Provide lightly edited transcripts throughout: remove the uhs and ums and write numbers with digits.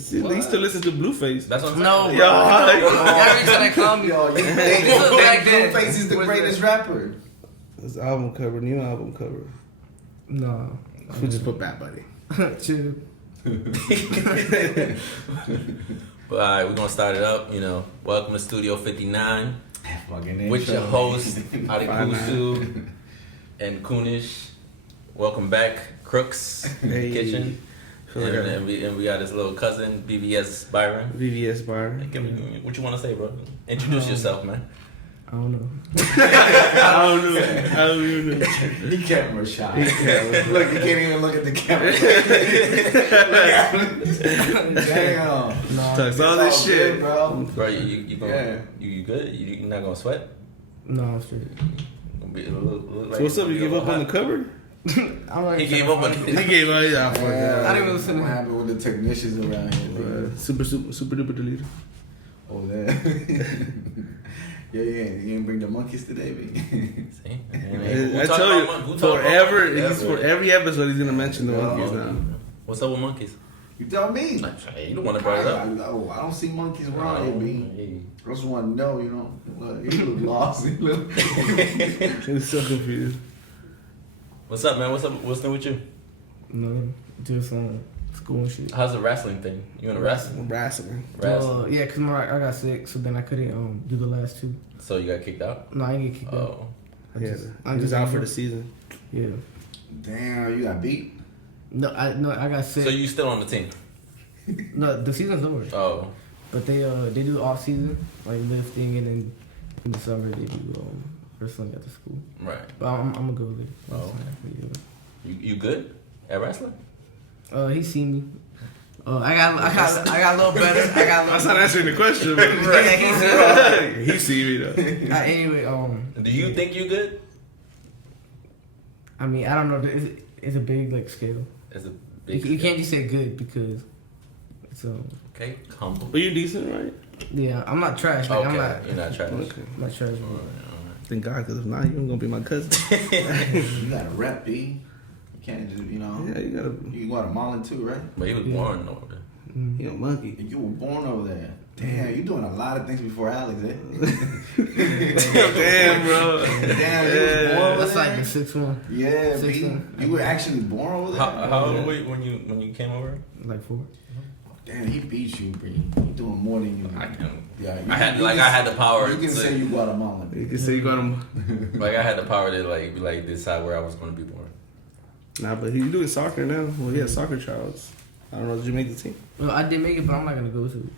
He still listen to Blueface. That's what I'm saying. No, bro. Y'all reach that club. Yo, you think Blueface is the greatest rapper? This album cover, new album cover. No. We just put Bad Buddy. Chill. But alright, we're gonna start it up. Welcome to Studio 59 with your host Adikusu and Kunish. Welcome back, Krooks Kitchen. And we got his little cousin, VVS Byron. VVS Byron. What you want to say, bro? Introduce yourself, man. I don't know. I don't even know. He camera shy. Look, he can't even look at the camera. Damn. Talks all this shit, good, bro. Bro, you good? You not gonna sweat? No, I'm straight. Gonna be a little So what's up? You give up on the cover? I'm like, He gave up on it. He gave up. Yeah, fuck I that. didn't even listen to What him. happened with the technicians around here? Super duper deleted. Oh, that. Yeah, you ain't bring the monkeys today, baby. See? I tell you, for every episode, he's gonna mention the monkeys now. What's up with monkeys? You tell me. You don't want to bring it up. I don't see monkeys around here, B. I just want to know, look, you look lost. You look. He's so confused. What's up, man? What's new with you? No, just school and shit. How's the wrestling thing? You in a wrestling? Wrestling. Yeah, cause I got sick, so then I couldn't do the last two. So you got kicked out? No, I didn't get kicked out. Oh. I'm just out for the season. Yeah. Damn, you got beat. No, I got sick. So you still on the team? No, the season's over. Oh. But they do off season, like lifting, and then in the summer they do wrestling at the school. Right. But I'm gonna go there. Oh. You good at wrestling? He seen me. I got a little better. That's not answering the question, but Yeah, he see me though. Anyway, Do you think you good? I mean, I don't know. It's a big scale. It's a big You can't just say good because it's okay, humble. But you're decent, right? Yeah, I'm not trash. Like, Okay, you're not trash. Okay. I'm not trash. Thank God, because if not, you're gonna be my cousin. You got to rep, B. You can't just, Yeah, you gotta. You Guatemalan too, right? But he was born over there. You a monkey. You were born over there. Damn, you doing a lot of things before Alex, eh? Damn, bro. Damn, you was born over That's there? like a 6'1". Yeah, B. 16. You were actually born over there? How old were you when you came over? Like 4. Damn, he beat you, B. He doing more than you. I can. Yeah, I had the power. You can say you Guatemalan. You can say you got him. Like I had the power to be decide where I was going to be born. Nah, but he's doing soccer now. Well, he has soccer trials. I don't know. Did you make the team? Well, I did make it, but I'm not gonna go to it.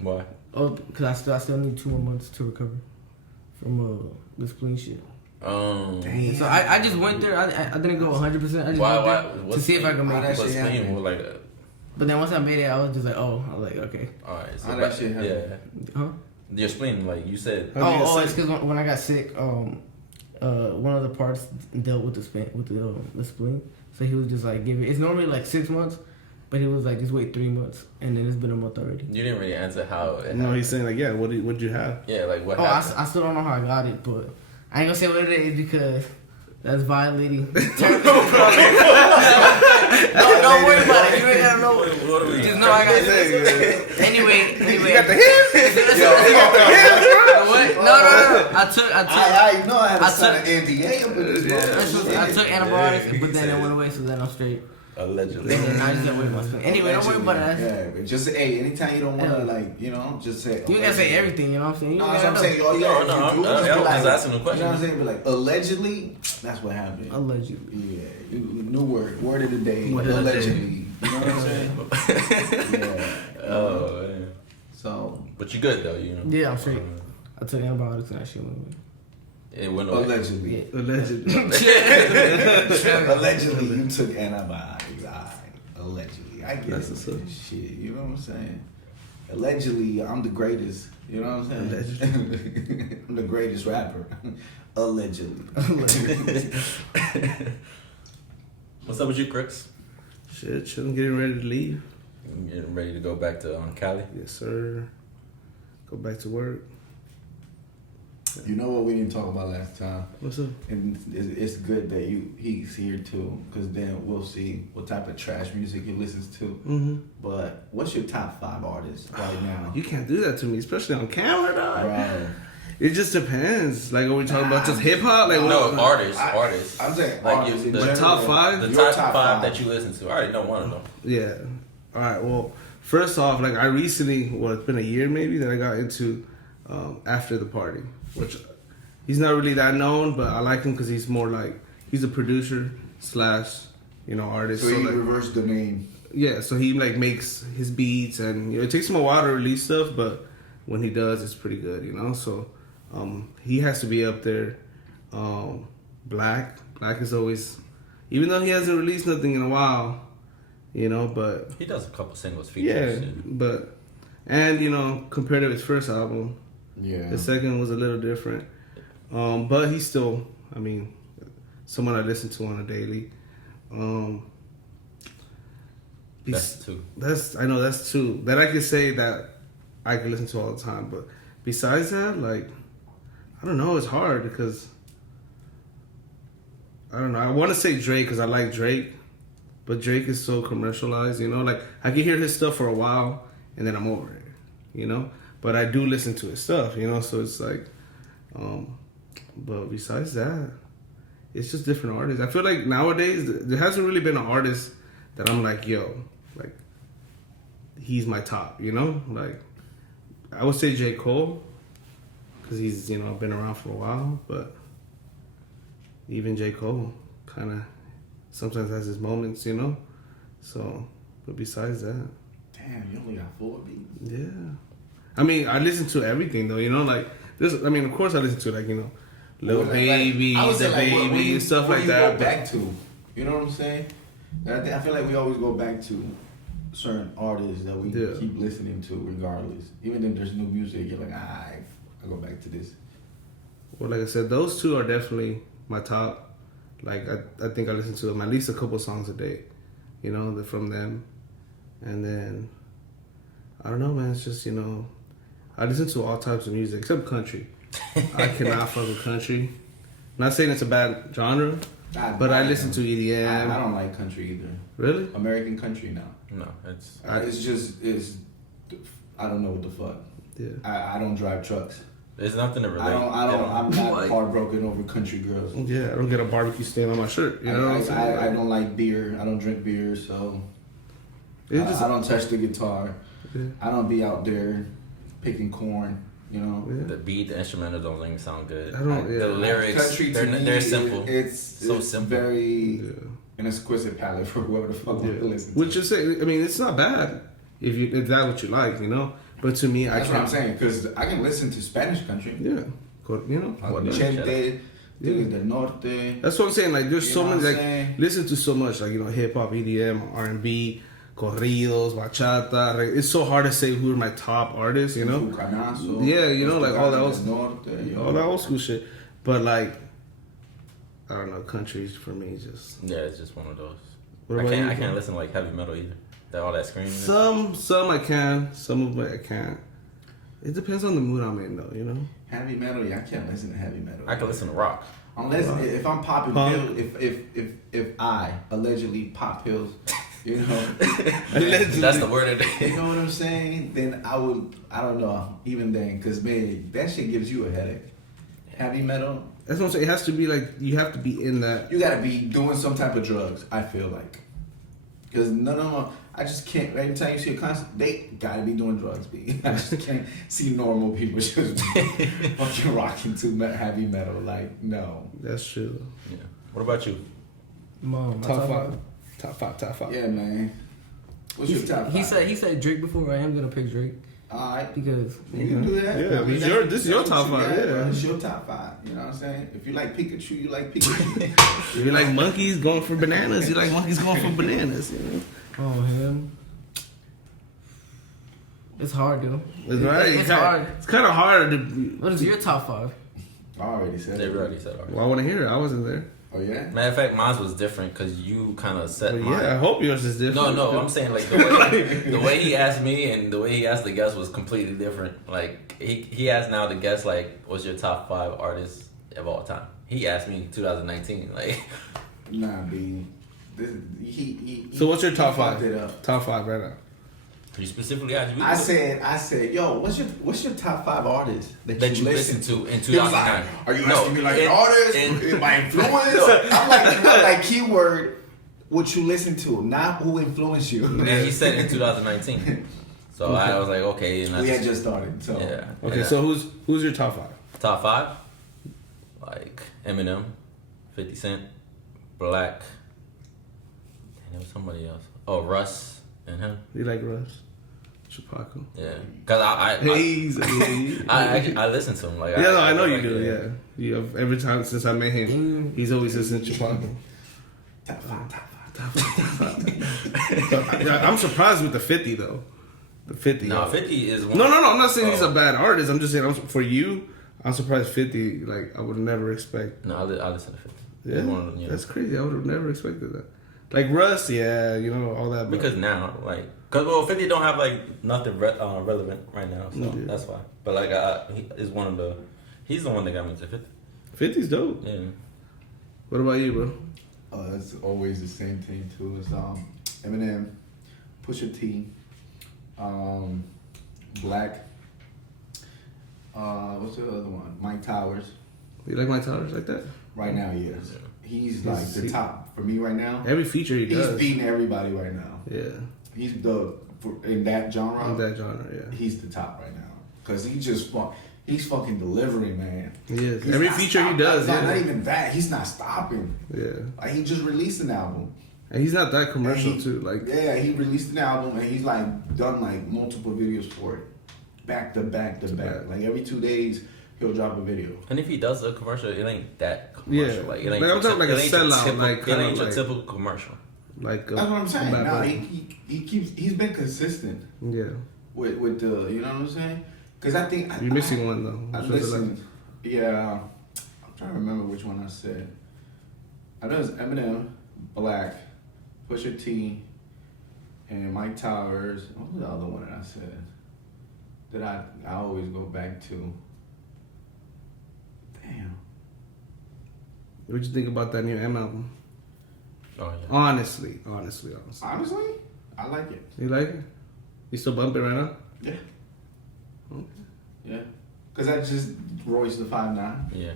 Why? Oh, because I still need 2 more months to recover from the spleen shit. Damn. So I just went there. I didn't go 100%. I just went there to see if I could make it. What's spleen? Like that? But then once I made it, I was just like, oh, I was like, okay. All right. So How that shit happen? yeah. Huh? Your spleen, like you said. Oh, it's because when I got sick, one of the parts dealt with the spleen. So he was just like, it's normally like 6 months, but he was like, just wait 3 months, and then it's been a month already. You didn't really answer how. No, he's saying like, yeah. What'd you have? Yeah, like what Oh, happened? I still don't know how I got it, but I ain't gonna say what it is because that's violating. No, don't worry about it. You ain't gotta know. What are we? Just know I got it. Anyway. You got the hip? What? No. I took. I know I had to sign an NDA up in this I took antibiotics, but then it went away, so then I'm straight. Allegedly. And then I just got away with my spleen. Anyway, don't worry about it. Yeah, but just say, anytime you don't want to, just say. You gotta say everything, you know what I'm saying? You No, that's what I'm saying. No, I'm just asking a question. You know what I'm saying? But like, allegedly, that's what happened. Allegedly. Yeah, new word of the day. Word of the day. Allegedly. You know what I'm saying? Yeah. Oh, yeah. So. But you good though, you know. Yeah, I'm straight. I took antibiotics and that shit went away. It went away. Allegedly. Allegedly. Allegedly, you took antibiotics. Allegedly. I get That's it. what's up. Shit, you know what I'm saying? Allegedly, I'm the greatest. You know what I'm saying? I'm the greatest rapper. Allegedly. What's up with you, Krooks? Shit, I'm getting ready to leave. You getting ready to go back to Cali? Yes, sir. Go back to work. You know what we didn't talk about last time? What's up? And it's good that he's here too, because then we'll see what type of trash music he listens to. Mm-hmm. But what's your top 5 artists right now? You can't do that to me, especially on camera, dog. Right. It just depends. Like, are we talking about just hip hop? Like, No, what? artists. I'm saying like artists in the general. top 5? The Your top five that you listen to. I already know one of them. Yeah. All right. Well, first off, like I recently, it's been a year maybe that I got into After the Party, which he's not really that known, but I like him because he's more like he's a producer / artist. So he like, reversed the name. Yeah. So he like makes his beats, and it takes him a while to release stuff, but when he does, it's pretty good. So he has to be up there. Black is always, even though he hasn't released nothing in a while. But He does a couple singles yeah, features. but and compared to his first album, Yeah. the second was a little different. But he's still, someone I listen to on a daily. That's two. I know that's two that I could say that I could listen to all the time. But besides that, like, I don't know, it's hard because I don't know. I want to say Drake because I like Drake. But Drake is so commercialized, like I can hear his stuff for a while and then I'm over it, But I do listen to his stuff, so it's like, but besides that, it's just different artists. I feel like nowadays there hasn't really been an artist that I'm like, like he's my top, Like I would say J. Cole because he's, been around for a while, but even J. Cole kind of sometimes has his moments, So, but besides that, Damn, you only got 4 beats. yeah. I listen to everything though, like this. Of course I listen to Lil Baby, The Baby, and stuff like that. Go back to, you know what I'm saying? I feel like we always go back to certain artists that we keep listening to, regardless. Even if there's new music, you're like, I go back to this. Well, like I said, those two are definitely my top. Like I think I listen to them at least a couple songs a day, from them, and then I don't know, man. It's just I listen to all types of music except country. I cannot fuck with country. Not saying it's a bad genre, but I listen to EDM. I don't like country either. Really? American country now. No, it's I don't know what the fuck. Yeah. I don't drive trucks. There's nothing to relate. I'm not heartbroken over country girls. Yeah, I don't get a barbecue stain on my shirt. You know what I'm saying? I don't like beer. I don't drink beer, so I don't touch the guitar. Yeah. I don't be out there picking corn. Yeah. The beat, the instrumental don't even sound good. I don't. Yeah. The lyrics, country they're simple. It's simple. Very an exquisite palette for whoever the fuck wants to listen to. Which is, it's not bad if that's what you like, But to me, that's what I'm saying, because I can listen to Spanish country. Yeah. Chente, del Norte. That's what I'm saying. Like, there's so many. Like, saying? listen to so much. Like, hip hop, EDM, R&B, corridos, bachata. Like, it's so hard to say who are my top artists. Yeah, like all that all that old school shit. But like, I don't know. Countries for me just. Yeah, it's just one of those. What I can't listen to like heavy metal either. All that screaming. Some I can. Some of it I can't. It depends on the mood I'm in, though. Heavy metal, I can't listen to heavy metal. I can listen to rock. Unless if I'm popping pills, if I allegedly pop pills, That's the word of the day. You know what I'm saying? Then I don't know, even then, because man, that shit gives you a headache. Heavy metal. That's what I'm saying. It has to be like, you have to be in that. You gotta be doing some type of drugs, I feel like. Because none of them, I just can't, every time you see a concert, they gotta be doing drugs, B. I just can't see normal people just fucking rocking to heavy metal. Like, no. That's true. Yeah. What about you? Top five. Yeah, man. What's your top five? He said Drake before. I am gonna pick Drake. Alright. Because you can do that. Yeah, this is your top five. Yeah, it's your top five. You know what I'm saying? If you like Pikachu, you like Pikachu. If you like monkeys going for bananas, you like monkeys going for bananas. Oh, him. It's hard, dude. It's right. It's hard. It's kind of hard to. What is your top five? I already said it. They already said ours. Well, I want to hear it. I wasn't there. Oh yeah. Matter of fact, mine was different because you kind of set Well, mine. yeah, I hope yours is different. No, I'm saying like the way he asked me and the way he asked the guest was completely different. Like he asked now the guest like, "What's your top 5 artists of all time?" He asked me in 2019. Like, nah, B. This he So what's your top 5? It up. Top 5 right now. you specifically asked me. I said, yo, what's your top 5 artists that you listened to in He was like, 2009. are you asking me like an artist? My influence? I'm like keyword what you listen to, not who influenced you. And he said in 2019. So Okay. I was like, okay. And We had just started, so yeah. Okay, And, so who's your top 5? top 5? Like Eminem, 50 Cent, Black, and there was somebody else. Oh, Russ and him. You like Russ? Chapaco? Yeah, cause I listen to him. Like Yeah, no, I know you do. Yeah, you have, every time since I met him, he's always listening to Chapaco. top 5. I'm surprised with the 50 though. The 50. No, 50 is one. No. I'm not saying he's a bad artist. I'm just saying for you, I'm surprised 50. Like I would never expect. No, I listen to 50. Yeah, He's one of them, that's crazy. I would have never expected that. Like Russ, yeah, you know all that. Because now, like, cause 50 don't have like nothing relevant right now, so Yeah. that's why. But like, he's one of the. He's the one that got me to 50. 50's dope. Yeah. What about you, bro? It's always the same thing too. It's Eminem, Pusha T, Black. What's the other one? Mike Towers. You like my towers like that? Right now, yes. He's like the top for me right now. Every feature he He's does. beating everybody right now. Yeah. He's in that genre. In that genre, yeah. He's the top right now because he's fucking delivering, man. He is. He's Every not feature he stopping. does, Not, yeah. not even that. He's not stopping. Yeah. Like he just released an album. And he's not that commercial And too. Like yeah, he released an album and he's like done like multiple videos for it, back to back to back. Like every 2 days he'll drop a video. And if he does a commercial, it ain't that commercial. Yeah. Like it ain't. Like, I'm talking like a it ain't your sellout, typical- like, it kinda ain't your like- typical commercial. like That's what I'm saying. Bad No, Bunny. he's been consistent Yeah. with the, you know what I'm saying? Because I think You're missing one though. I So it's like- listened. Yeah, I'm trying to remember which one I said. I know it's Eminem, Black, Pusha T, and Mike Towers. What was the other one that I said? That I always go back to. Damn. What'd you think about that new M album? Oh yeah. Honestly. Honestly, I like it. You like it? You still bumping right now? Yeah. Okay. Yeah. Because I just Royce the 5'9". Yeah.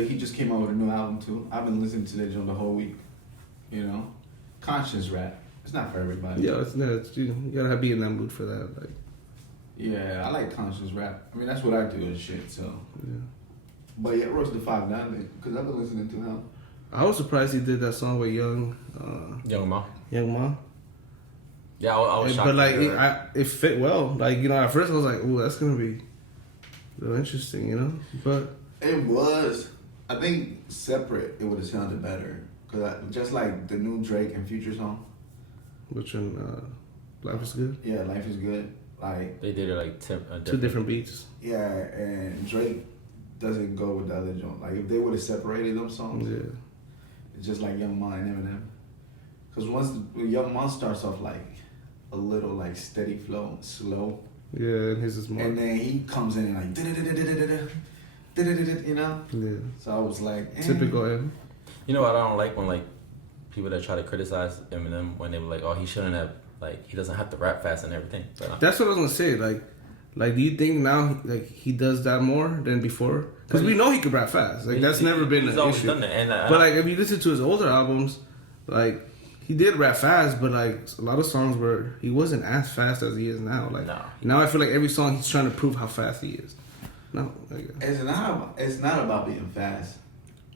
He just came out with a new album too. I've been listening to that joint the whole week. You know, conscious rap. It's not for everybody. Yeah, you gotta be in that mood for that. Like, Yeah, I like conscious rap. I mean, that's what I do and shit. So, yeah. but yeah, Royce the 5'9", because I've been listening to him. I was surprised he did that song with Young Ma. Young Ma. Yeah, I was shocked. But like, to hear that. it fit well. Like, you know, at first I was like, "Ooh, that's gonna be real interesting," you know. But It was. I think separate, it would have sounded better. Cause just like the new Drake and Future song. which one? Life is good. Yeah, Life is Good. Like They did it like Two different beats. yeah, and Drake doesn't go with the other joint. Like if they would have separated them songs, Yeah. it's just like Young Ma and Eminem. Cause once Young Ma starts off like a little like steady flow, slow, Yeah, and his is more. and then he comes in and like you know. Yeah. So I was like, Typical M. You know what I don't like when like people that try to criticize Eminem when they were like, oh, he shouldn't have, like, he doesn't have to rap fast and everything. But, That's what I was gonna say. Like, do you think now like he does that more than before? Because we know he could rap fast. Like that's never been he's an always issue. done that. And But like if you listen to his older albums, like he did rap fast, but like a lot of songs where he wasn't as fast as he is now. Like No. now I feel like every song he's trying to prove how fast he is. No, like, it's not about being fast.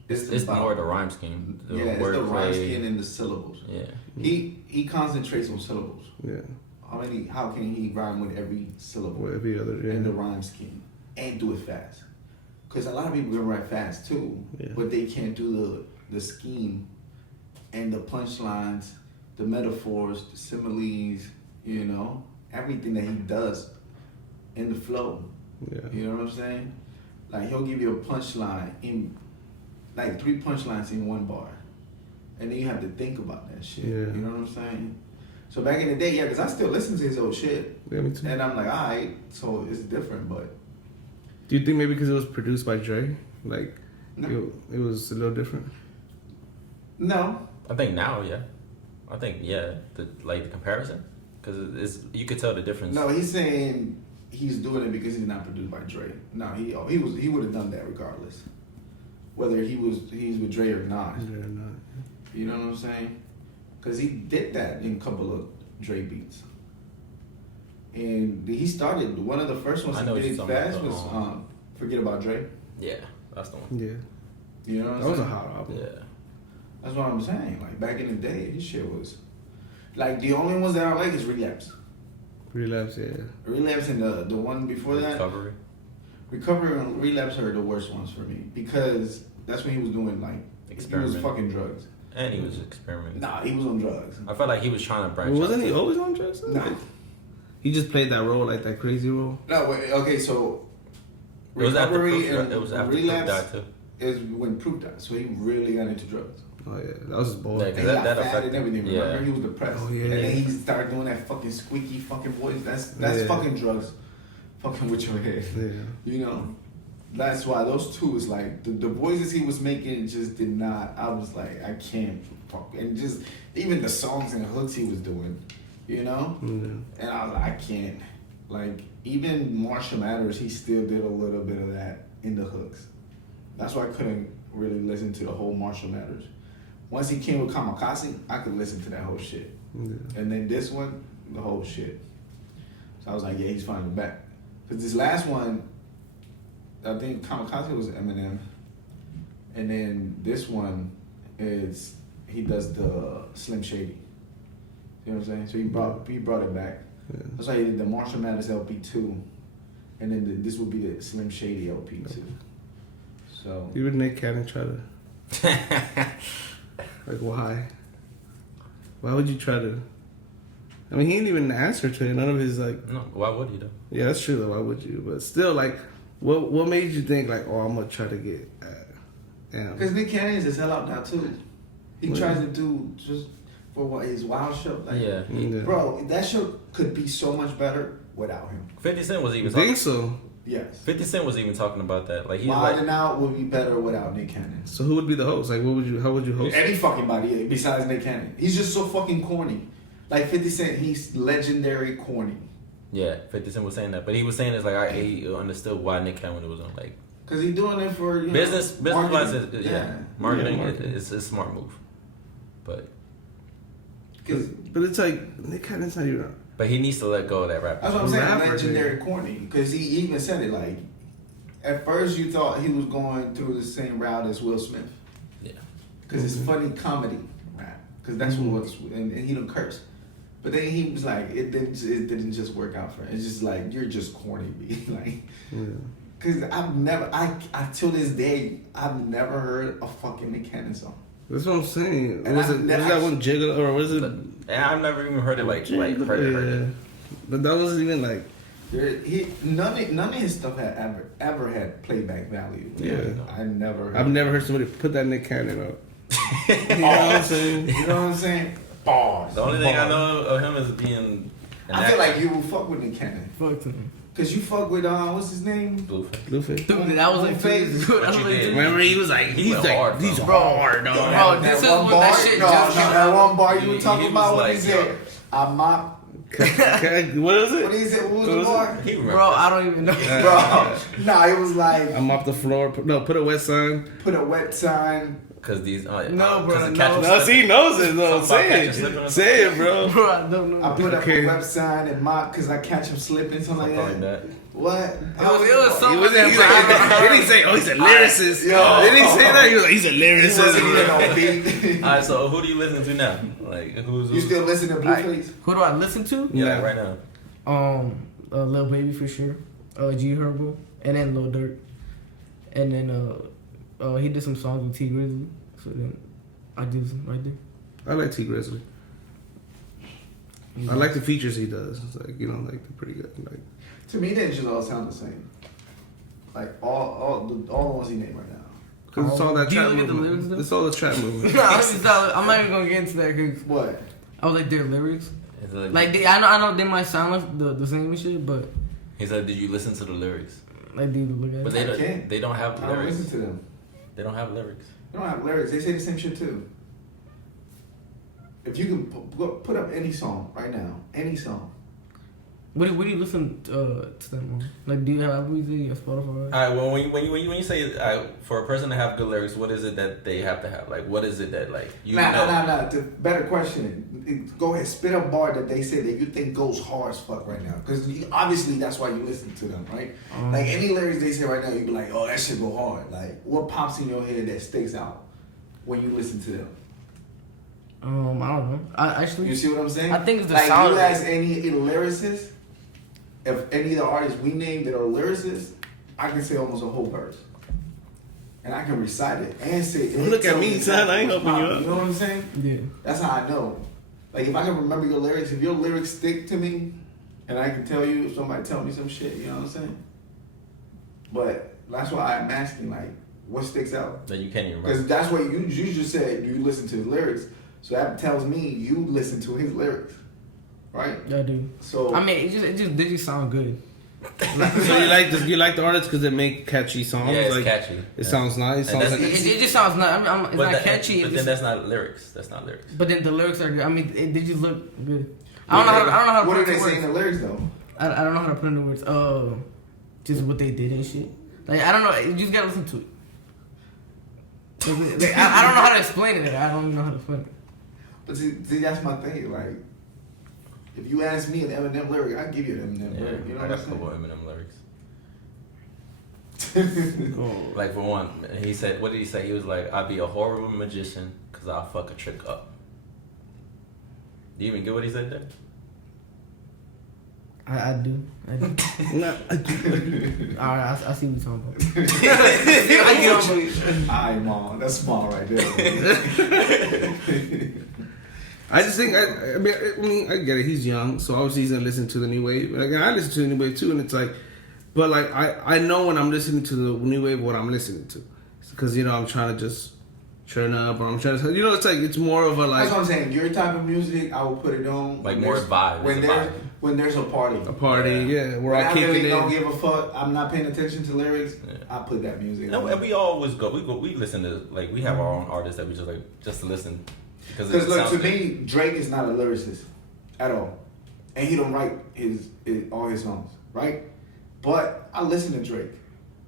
it's about, more the rhyme scheme, the it's the wordplay. rhyme scheme and the syllables. Yeah. He concentrates on syllables. yeah, How can he rhyme with every syllable or every other. Yeah. in the rhyme scheme and do it fast? Because a lot of people can write fast too, Yeah. but they can't do the scheme and the punchlines, the metaphors, the similes. You know, everything that he does in the flow. Yeah. You know what I'm saying? Like he'll give you a punchline in like 3 punchlines in one bar, and then you have to think about that shit. Yeah. You know what I'm saying? So back in the day, yeah, because I still listen to his old shit, Yeah, me too. and I'm like, alright, so it's different, but Do you think maybe because it was produced by Dre, like no, it was a little different? no. I think now, yeah. I think the comparison, because it's you could tell the difference. No, he's saying he's doing it because he's not produced by Dre. No, he would have done that regardless, whether he's with Dre or not. Yeah, not. You know what I'm saying? Because he did that in a couple of Dre beats, and he started one of the first ones I know he what did you're fast talking was about, Forget About Dre. Yeah, that's the one. Yeah, You know what I'm that was a saying? hot album. Yeah. That's what I'm saying. Like back in the day, his shit was like the only ones that I like is Relapse. Relapse, yeah. Relapse and the one before that. Recovery and Relapse are the worst ones for me because that's when he was doing like he was fucking drugs. And he was experimenting. Nah, he was on drugs. I felt like he was trying to branch out. Wasn't he always on drugs? Though? Nah. He just played that role, like that crazy role. No, wait, okay, so It was after Recovery Proof, and it was after Relapse Proof died too. is when Proof died, so he really got into drugs. Oh yeah, that was his boy. Yeah, And he that got fat affected- and everything. yeah. Remember, he was depressed. Oh, yeah. And then he started doing that fucking squeaky fucking voice. That's Yeah. fucking drugs. Fucking with your head. Yeah. You know? That's why those two is like the voices he was making just did not. I was like, I can't fuck. And just even the songs and the hooks he was doing, you know? Yeah. And I was like, I can't. Like even Marshall Mathers, he still did a little bit of that in the hooks. That's why I couldn't really listen to the whole Marshall Mathers. Once he came with Kamikaze, I could listen to that whole shit. Yeah. And then this one, the whole shit. So I was like, yeah, he's finally back. Because this last one, I think Kamikaze was Eminem. And then this one is, he does the Slim Shady. You know what I'm saying? So he brought it back. Yeah. That's why he did the Marshall Mathers LP 2. And then this will be the Slim Shady LP 2. So. You would Nick Cannon try to, like, why? Why would you try to? I mean, he didn't even answer to it. None of his, like... No, why would he though? Yeah, that's true, though. Why would you? But still, like, what made you think, like, oh, I'm going to try to get... Because Nick Cannon is a sellout now, too. He Yeah. tries to do just for what his wild show. Like, Yeah. Yeah. Bro, that show could be so much better without him. 50 Cent was You even think talking. so? Yes. 50 Cent was even talking about that. Like he's Wild like, and Out would be better without Nick Cannon. So who would be the host? Like, how would you host? Any fucking body besides Nick Cannon. He's just so fucking corny. Like 50 Cent, he's legendary corny. yeah, 50 Cent was saying that, but he was saying it's like he understood why Nick Cannon was on like Because he's doing it for, you business know, wise. marketing. Marketing, Yeah, marketing. It's a smart move, but But it's like, Nick Cannon's not even... but he needs to let go of that rap. That's what I'm saying, Rapper, legendary corny. Because he even said it like, at first you thought he was going through the same route as Will Smith. Yeah, Because it's funny comedy rap. Because that's what's, and he don't curse. But then he was like, it didn't just work out for him. It's just like, you're just corny, B. Like, Yeah. because I till this day, I've never heard a fucking Nick Cannon song. That's what I'm saying. And Was I've it never- that one Jiggle or was it? and I've never even heard it like heard it. But that wasn't even like. None of his stuff had ever had playback value. Yeah. I never heard. I've never heard somebody put that Nick Cannon up. You know what I'm saying? You know what I'm saying? Bars. The only thing I know of him is being. I feel like you will fuck with Nick Cannon. Fuck to him. Cause you fuck with what's his name? Blueface. Blueface. Dude, that was like Face. What you did. Remember he was like, He went hard, he's bro. hard, dog. Bro, this is when that shit just came that out. one bar you were He talking was about when like, he said, I mop. What is it? What he said? What was What the was bar? He remembers. Bro, I don't even know. Bro, nah, it was like I'm off the floor. Put a wet sign. put a wet sign. Because these. No, bro, Catch no. him No, see, he knows it. though. Something about Say catching slipping or it. Say it, bro. Bro, I don't know. I put up Okay. a web sign and mop because I catch him slipping, something something like like that. that. What? It was He something wasn't, he's like, did he say, oh, he's a lyricist? Yo. Did he say that? He was like, he's a He wasn't even lyricist. on beat. Alright, so who do you listen to now? Like who's You still listen to Blueface? Who do I listen to? yeah, Yeah. right now? Lil Baby for sure. G Herbo, and then Lil Durk, and then he did some songs with T Grizzly. So then I did some right there. I like T Grizzly. I like the features he does. It's like, you know, like they're pretty good. Like, To me, they just all sound the same. Like all the ones he named right now. Because it's all that Do you trap look at the movement. lyrics, though? It's all the trap movement. No, I'm not even gonna get into that because What? I was like their lyrics. It's I know they might sound like the same and shit, but he said, "Did you listen to the lyrics?" like do you look at But it? they don't have I don't lyrics. listen to them. They don't have lyrics. They don't have lyrics. They say the same shit too. If you can put up any song right now, any song. What do you listen to them on? Like, do you have Apple Music or Spotify? All right. Well, when you say for a person to have good lyrics, what is it that they have to have? Like, what is it that like you know? Nah. The better question. Go ahead, spit a bar that they say that you think goes hard as fuck right now. Because obviously that's why you listen to them, right? Like any lyrics they say right now, you be like, oh, that shit go hard. Like, what pops in your head that sticks out when you listen to them? I don't know. I actually. You see what I'm saying? I think it's the like sound. You ask any lyricist, if any of the artists we named that are lyricists, I can say almost a whole verse. And I can recite it and say it. Look at me, son. I ain't helping you up. You know what I'm saying? Yeah. That's how I know. Like, if I can remember your lyrics, if your lyrics stick to me, and I can tell you if somebody tell me some shit, you know what I'm saying? But that's why I'm asking, like, what sticks out? That you can't even remember. Because that's what you just said, you listen to the lyrics. So that tells me you listen to his lyrics. Right? I do. So I mean, they just sound good. So you like the artists because they make catchy songs? Yeah, it's like, catchy. It sounds nice. And It just sounds nice. I mean, it's not catchy. But then that's not lyrics. That's not lyrics. But then the lyrics are good. I mean, they just look good. I don't know how to what put are it they into saying in words. the lyrics though? I don't know how to put it into words. Just what they did and shit. Like, I don't know. You just gotta listen to it. Like, I don't know how to explain it. I don't even know how to explain it. But see, that's my thing. Like, if you ask me an Eminem lyric, I give you an Eminem lyric. You know I what got a I'm couple saying? Eminem lyrics. Oh. Like for one, he said, what did he say? He was like, "I'd be a horrible magician because I'll fuck a trick up." Do you even get what he said there? I do. No, I do. Alright, I see what you're talking about. I get you. Alright, Mom. That's small right there. I just think I mean I get it. He's young, so obviously he's gonna listen to the new wave. Like, I listen to the new wave too, and it's like, but like I know when I'm listening to the new wave what I'm listening to, because I'm trying to just turn up, or I'm trying to it's like it's more of a like. That's what I'm saying. Your type of music, I will put it on Like when more there's- vibe. When there's a party. A party, yeah, where When I I kick really it don't in. give a fuck. I'm not paying attention to lyrics. Yeah. I put that music on. And we always go. We listen to like we have our own artists that we just to listen Because it look, sounds to good. me, Drake is not a lyricist at all, and he don't write all his songs, right? But I listen to Drake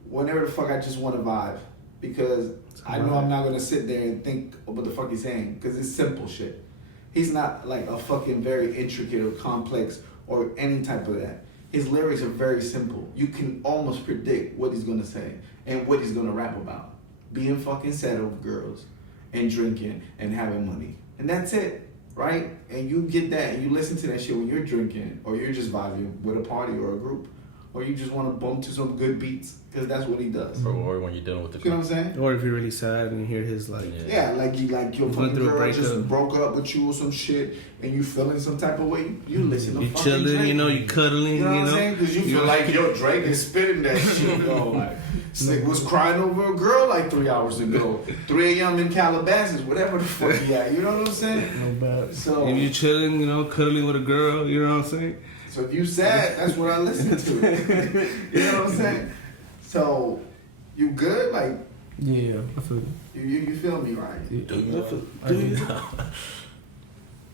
whenever the fuck I just want to vibe, because I know I'm not gonna sit there and think what the fuck he's saying, because it's simple shit. He's not like a fucking very intricate or complex or any type of that. His lyrics are very simple. You can almost predict what he's gonna say and what he's gonna rap about. Being fucking sad over girls and drinking and having money. And that's it, right? And you get that and you listen to that shit when you're drinking or you're just vibing with a party or a group, or you just want to bump to some good beats, because that's what he does. or when you're dealing with the You know what I'm saying? Or if you're really sad and you hear his like. Yeah, like your Going fucking through a girl just breakup. broke up with you or some shit, and you feeling some type of way. You listen to You fucking chilling, Drake. you cuddling, You know what I'm saying? Because you feel like yo, Drake is spitting that shit. Yo, like Slick was crying over a girl like 3 hours ago. 3 a.m. in Calabasas, whatever the fuck he at. You know what I'm saying? No bad. So If you chilling, cuddling with a girl, you know what I'm saying? So if you sad, that's what I listen to. You know what I'm saying? So you good? Like Yeah, I feel it. you feel me, right? Do you? I do.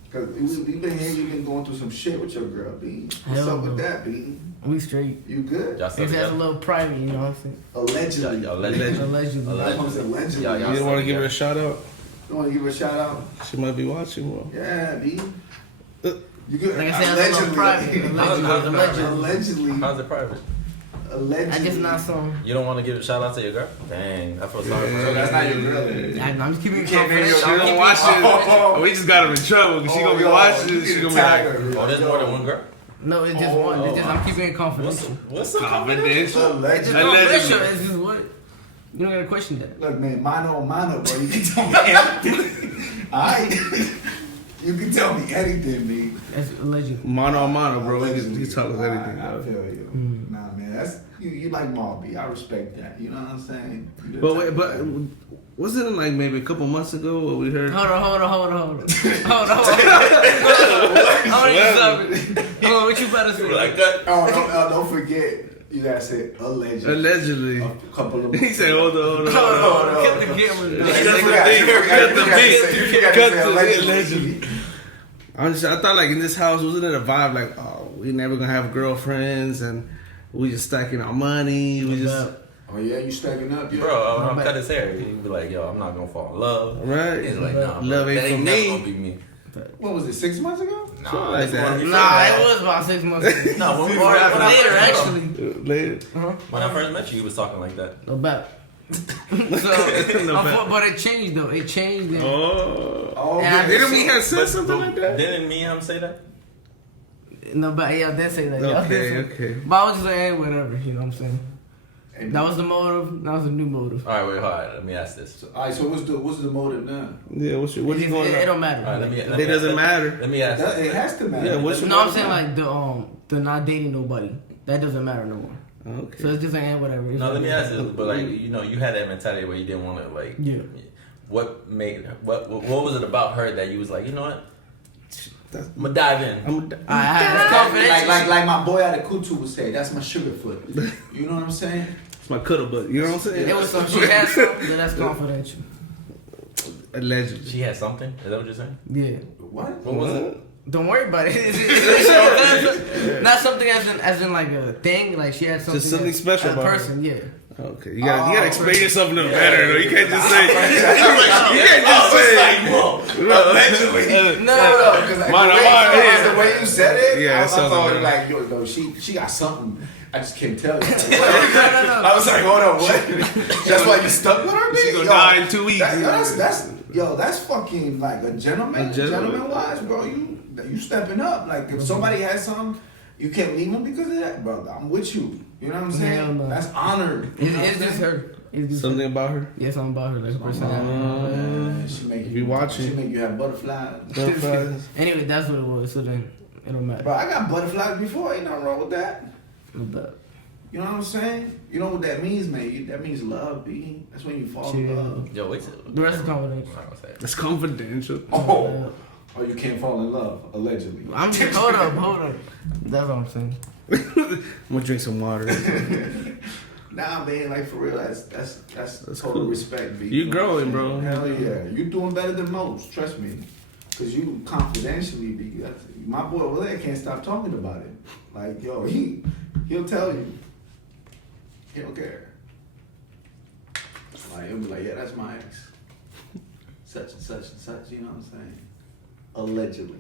Because we been here, you been going through some shit with your girl, B. What's Hell up with no. that, B? We straight. You good? Y'all It's still just a together? little private, you know what I'm saying? Allegedly. Allegedly. Allegedly. That's what I'm saying, allegedly. Y'all You don't want to give her a shout out? You want to give her a shout out? She might be watching, bro. Yeah, B. You good? Like I said, it's a little private. How's it private? Allegedly. How's it private? Allegedly. I just not some. You don't want to give a shout out to your girl? Dang, I feel sorry for her. So that's not your girl, then. I'm just keeping it can't marry your confidential. girl. She gonna watch it. We just got her in trouble because she gonna be watching it. She gonna be like, Oh, there's more than one girl? No, it's just one. It's just I'm keeping it confidential. What's the confidential. It's just Allegedly. confidential. It's just what. You don't gotta question that. Look, man, mano a mano, bro. You can tell me anything. Alright? You can tell me anything, B. That's alleged. mano a mano, bro. Allegedly. He tell us anything, I bro. feel you. Nah, man, that's You like Marby. I respect that. You know what I'm saying? But wasn't it like maybe a couple months ago what we heard? Hold on. Hold on, what you about to say? Like that. Oh, don't forget. You gotta say allegedly. Allegedly. A couple of He said, hold on. Cut the camera. Allegedly. Honestly, I thought like in this house, wasn't it a vibe like, oh, we never gonna have girlfriends and we just stacking our money. We just. Oh yeah, you stacking up, yo. Bro, I'm cut his hair. He'd be like, yo, I'm not gonna fall in love. Right. He's like, nah, bro, love ain't that for ain't me. never gonna be me. What was it, 6 months ago? Nah, like that. Nah, it was about 6 months ago. No, when Later, actually. Later. When I first met you, he was talking like that. About. But it changed though. It changed. Oh, and didn't we have said something like that? Didn't me and him say that? No, but yeah, I did say that. Okay. But I was just like, hey, whatever. You know what I'm saying? That was the motive. That was a new motive. All right, wait, hold on. Let me ask this. All right, so what's the motive now? Yeah, what you going on? It don't matter. All right, It doesn't matter. Let me ask this. It has to matter. Yeah, what's your No, I'm motive saying now? like the not dating nobody. That doesn't matter no more. Okay. So it's just like, whatever. No, let me ask this. But like, you know, you had that mentality where you didn't want to like. Yeah. What made what was it about her that you was like, you know what? I'm gonna dive in. I had confidence. Like my boy out of Kutu would say, that's my sugar foot. You know what I'm saying? It's my cuddle butt. You know what I'm saying? It was some she had something, but that's confidential. Allegedly. She had something. Is that what you're saying? Yeah. What? What was it? Don't worry about it. Not something as in like a thing. Like she had something. Just something special as a about her. person. Yeah. Okay, you gotta explain yourself a little better though. You can't just say. You can't just say. Allegedly. No. Because the Yeah. way you said it, Yeah, I it sounds thought like like, yo, she got something. I just can't tell you. No. I was like, hold on, what? That's why you stuck with her? She gonna die in 2 weeks. That's fucking like a gentleman. Gentleman wise, bro. You stepping up. Like if somebody has something, you can't leave them because of that, bro. I'm with you. You know what I'm saying? Hell no. That's honored. It's just her. It's just Something her. about her. Yeah, something about her. Like her Man, she make Be watching. She make you have butterflies. Butterflies. Anyway, that's what it was. So then it don't matter. Bro, I got butterflies before. Ain't nothing wrong with that. No doubt. You know what I'm saying? You know what that means, man? That means love, B. That's when you fall in Chill. love. Yo, wait. The rest is confidential. I'm not gonna say it. It's confidential. Oh, you can't fall in love, allegedly. I'm just hold up. That's what I'm saying. I'm gonna drink some water. Nah, man, like for real, that's total cool. respect, B. You growing, bro. Hell yeah, you doing better than most. Trust me, cause you confidentially, B. My boy over there can't stop talking about it. Like yo, he'll tell you. He don't care. Like he'll be like, yeah, that's my ex. Such and such and such. You know what I'm saying? Allegedly.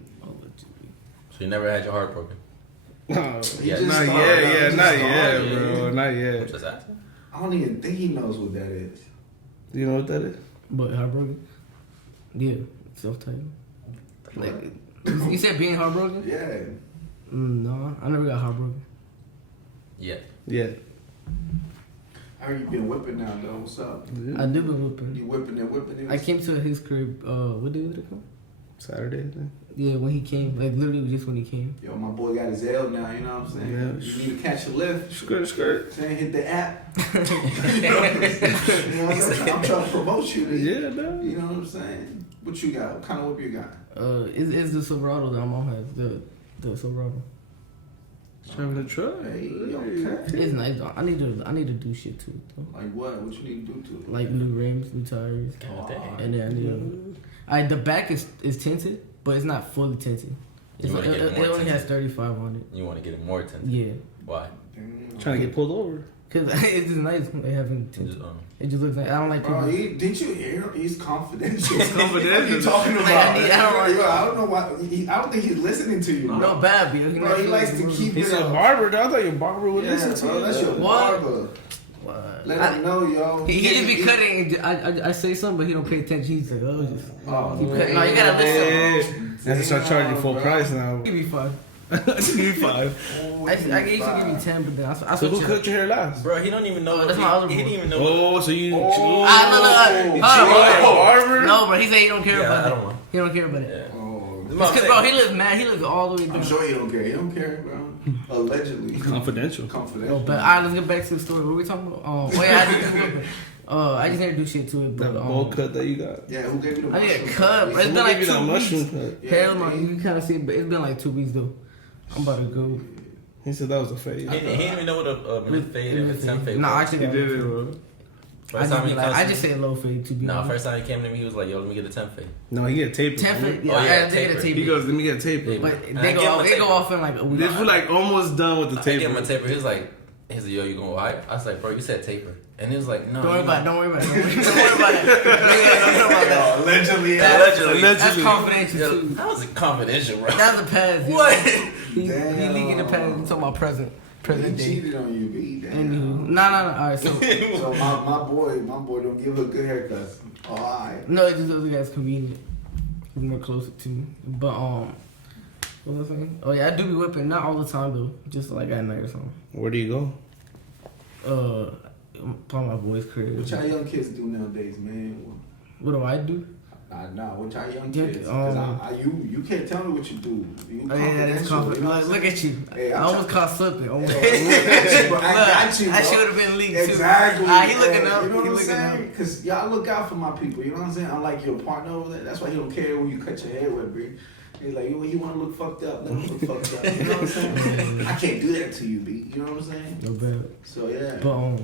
So you never had your heart broken? No, Yeah. not just yet. started out. Yeah, He just not started, yet, yeah. bro. Not yet. Just asking. I don't even think he knows what that is. Do you know what that is? But heartbroken? Yeah, self-titled. Like, you said being heartbroken? Yeah. No, I never got heartbroken. Yeah. Yeah. I heard you been whipping now, though. What's up? I do been whipping. You whipping it. I came to his crib, what day was it called? Saturday, I think. Yeah, when he came. Like, literally just when he came. Yo, my boy got his L now, you know what I'm saying? Yeah. You need to catch a lift. Skirt. Saying hit the app. You know what I'm saying? I'm trying to promote you. Yeah, no. You know what I'm saying? What you got? What kind of whip you got? It's the Silverado that I'm on has. The Silverado. Driving the truck. Hey, okay. It's nice though. I need to do shit too though. Like what? What you need to do to it? Like new rims, new tires. God damn. And then I need the back is tinted, but it's not fully tinted. You wanna get it It more only tinted? has 35 on it. You want to get it more attention? Yeah. Why? Damn. Trying to get pulled over. Cause it's just nice having You tinted. just, It just looks like I don't like Bro, people. didn't you hear? He's confidential. He's confidential. What are you talking about? Like, I don't know why. I don't think he's listening to you. Bro. No bad, Bro, he likes to keep He's it a up. barber. I thought your barber would Yeah, listen to bro, you. that's your What? barber. What? Let him know, yo. He just be cutting. I say something, but he don't pay attention. He's like, oh, just Oh, keep cutting. No, you gotta listen. You have to start charging full Bro. price now. Give me 5. Give me 5. I used to give you 10, but then I So switch who it. cut your hair last? bro, he don't even know. Oh, that's my other he boy. didn't even know. Oh, so you. No, barber? no, bro. He said he don't care Yeah, about I it. don't want. He don't care about it. Yeah. Oh, This is what I'm Cause saying. bro, he lives mad. He lives all the way I'm down. sure he don't care. He don't care, bro. Allegedly. Confidential. Oh, but alright, let's get back to the story. What were we talking about? I just didn't do shit to it. But That bowl cut that you got. Yeah, who gave you the I need a mushroom? cut. It's been Who like gave you that 2 mushroom weeks. cut? Hell no, you can kind of see it, but it's been like 2 weeks though. I'm about to go. He said that was a fade. He didn't even know what a mid fade and a temp fade No, was. actually, He did it, bro. First time he I comes just to me- say low fade to be No, honest. first time he came to me, he was like, "Yo, let me get a temp fade." No, he get tape. Temp fade, yeah, Oh, yeah, they get a taper. tape. He goes, let me get a tape. Taper. But And I they give him a go taper. off in like a week. This was like almost done with the I tape. gave him a taper. He was like, "Yo, you gonna wipe?" I was like, "Bro, you said taper," and he was like, "No." Don't worry you about it. know. Don't worry about it. Don't worry about it. Don't worry about that. Allegedly. Allegedly. That's confidential Yo, too. How is it confidential, bro? That was a past. What? He Damn. leaking the past. He's talking about present He day. cheated on you, B. Damn. Anywho, no. All right, so So my boy don't give her good haircuts. Oh, alright. no, it just other guy's convenient. He's more closer to me. But what was I saying? Oh yeah, I do be whipping, not all the time though, just like at night or something. Where do you go? Probably my boy's crib. What y'all young kids do nowadays, man? What do I do? Nah, what y'all young Yeah, kids? Cause you can't tell me what you do. You Oh yeah, that's confidential, confident. you know what I'm Look at you. Hey, I I'm almost caught slipping. Almost. saying? Bro, I got you, bro. I should have been leaked Exactly. too. He looking up. You know He what I'm looking up. saying? Because y'all look out for my people. You know what I'm saying? I'm like your partner over there. That's why he don't care who you cut your hair with, bro. He's like, you want to look fucked up? Let me look fucked up. You know what I'm saying? I can't do that to you, B. You know what I'm saying? No bad. So yeah. But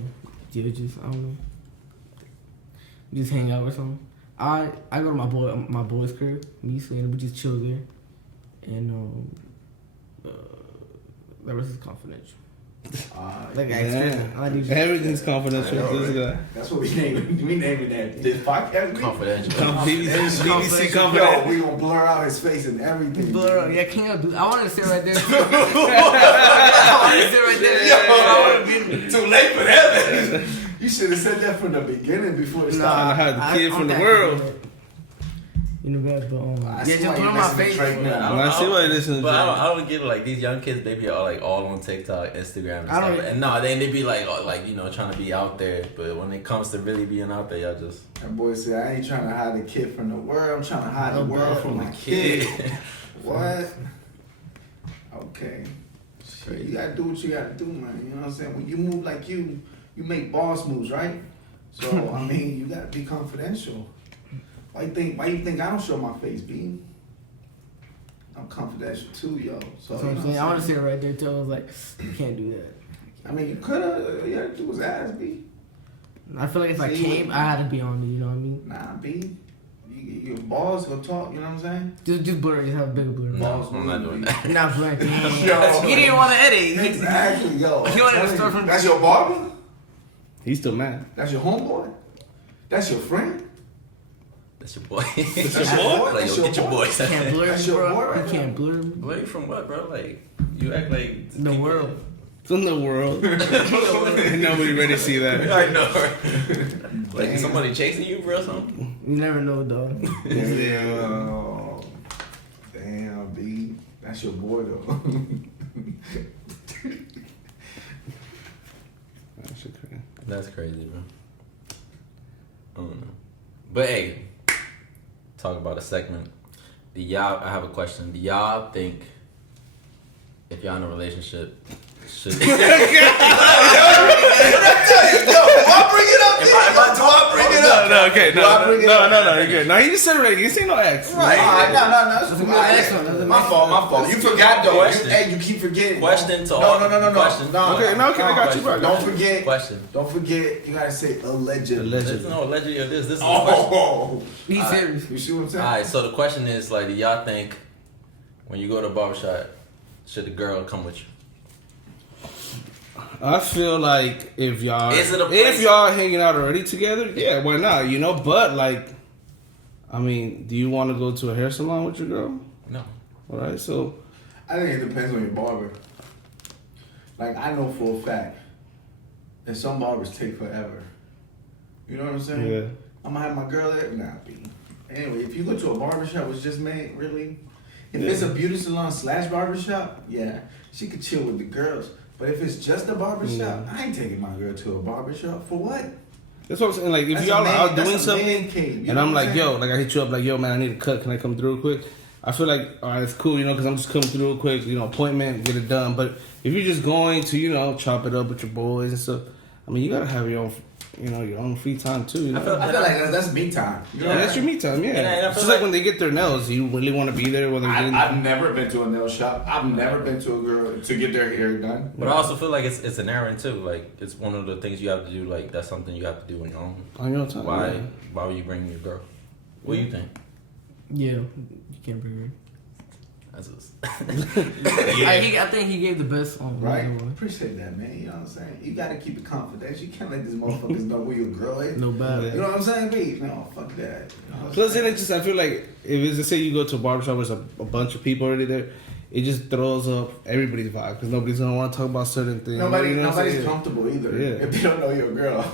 yeah, just I don't know. Just hang out or something. I go to my boy's crib. Me, Selena, we just chill there, and the rest is confidential. Like I do. Everything's confidential. I know, This right? guy. That's what we naming that. This podcast. Confidential. BBC Confidential. Yo, we gonna blur out his face and everything. Blur up. Yeah, can y'all do? I want to sit right there. I want to sit right there. I want to be. Too late for that. You should have said that from the beginning before it Trying started. to hide the kid I'm from the that world. good. You know that, but I yeah, see just why put you on my messing with face. Drake now. I see why this is. But I don't get it. Like these young kids, they be all on TikTok, Instagram, and I don't- stuff. And no, they be like trying to be out there. But when it comes to really being out there, y'all just That boy said, I ain't trying to hide the kid from the world. I'm trying to hide the No, world bro. from my kid. What? Okay. Shit, you gotta do what you gotta do, man. You know what I'm saying? When you move like you make boss moves, right? So I mean, you gotta be confidential. Why you think I don't show my face, B? I'm confidential too, yo. So That's you what I'm know saying. I what want I'm to sit right there till I was like, you can't do that. I mean, you coulda. You had to do his ass, B. I feel like if I See? came, I had to be on it. You know what I mean? Nah, B. Your balls gonna talk. You know what I'm saying? Just blur it. Just have a bigger blur. Balls I'm not doing that. You're not blurring. Yo. He didn't want to edit. Exactly, yo. He wanted to start from- That's your barber? He's still mad. That's your homeboy? That's your friend? That's your boy. That's your boy? Like, That's yo, your get your boy? boys. Can't blur That's me, your boy bro. right You can't blur me. Where you from? What, bro? Like you act like The world. It's in the world. Nobody ready to see that. I know. Like is somebody chasing you, bro? Or something? You never know, dog. Damn, B. That's your boy, though. That's okay. That's crazy, bro. I don't know. But hey, talk about a segment. I have a question. Do y'all think if y'all in a relationship should Yo, I bring it up? Do I bring it up? No, okay, Do I bring it up? no, you're good. No, he just said it right. You say no X. Right. No. That's That's a cool. good next one. That's a My next fault. You forgot, though. Question. You keep forgetting. Question to all. No. Question. No. Okay, no, okay, I got you, bro. Don't forget. Question. Don't forget. You gotta say allegedly. There's no allegedly of this. This is a question. Oh. He's serious. You see what I'm saying? Alright, so the question is like, do y'all think when you go to a barbershop, should the girl come with you? I feel like if y'all Is it a place- if y'all hanging out already together, yeah, why not? You know, but like, I mean, do you want to go to a hair salon with your girl? No. All right, so I think it depends on your barber. Like, I know for a fact that some barbers take forever. You know what I'm saying? yeah, I'm gonna have my girl there? Nah, B. Anyway, if you go to a barbershop which just made, really? If Yeah. it's a beauty salon / barbershop, yeah, she could chill with the girls. But if it's just a barbershop, I ain't taking my girl to a barbershop. For what? that's what I'm saying. Like, if That's y'all a man- are out that's doing a something, man cave, you and know I'm what like, I'm yo, saying? like I hit you up, like, yo, man, I need a cut. Can I come through real quick? I feel like, all right, it's cool, you know, because I'm just coming through real quick, you know, appointment, get it done. But if you're just going to chop it up with your boys and stuff, I mean, you gotta have your own. Your own free time too. You know? I feel like that's me time. That's your me time. Yeah, and just like when they get their nails, you really want to be there. I've never been to a nail shop. I've never been to a girl to get their hair done. But I also feel like it's an errand too. Like it's one of the things you have to do. Like that's something you have to do on your own. On your own time. Why would you bring your girl? What do you think? Yeah, you can't bring her. Yeah. I think he gave the best on right. Appreciate that, man. You know what I'm saying? You gotta keep it confidential. You can't let these motherfuckers know who your girl is. No bad. You know what I'm saying? B? No, fuck that. Plus, I feel like if it's say you go to a barbershop, there's a bunch of people already there. It just throws up everybody's vibe because nobody's gonna want to talk about certain things. Nobody's comfortable either. Yeah. If they don't know your girl,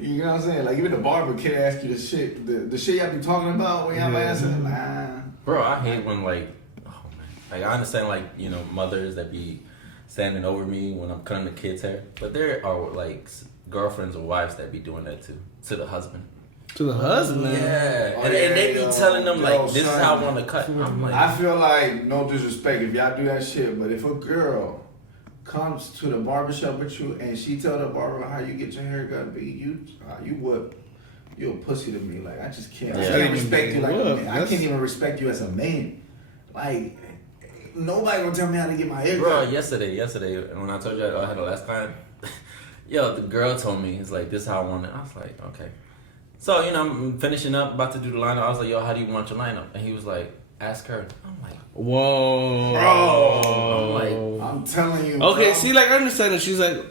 you know what I'm saying? Like even the barber can't ask you the shit, the shit y'all be talking about when y'all answering. Nah. Bro, I hate when like I understand like mothers that be standing over me when I'm cutting the kids' hair, but there are like girlfriends or wives that be doing that too to the husband. To the husband, yeah, and they be telling them like, "This is how I want to cut." I'm like, I feel like no disrespect if y'all do that shit, but if a girl comes to the barbershop with you and she tell the barber how you get your hair cut, you're a pussy to me. Like I just can't. I can't respect you like a man. I can't even respect you as a man. Like. Nobody gonna tell me how to get my hair cut. Bro, yesterday, when I told you I had the last client, the girl told me, it's like, this is how I want it. I was like, okay. So, I'm finishing up, about to do the lineup. I was like, yo, how do you want your lineup? And he was like, ask her. I'm like, whoa. Bro. I'm telling you. Okay, bro. see, like, I understand that she's like,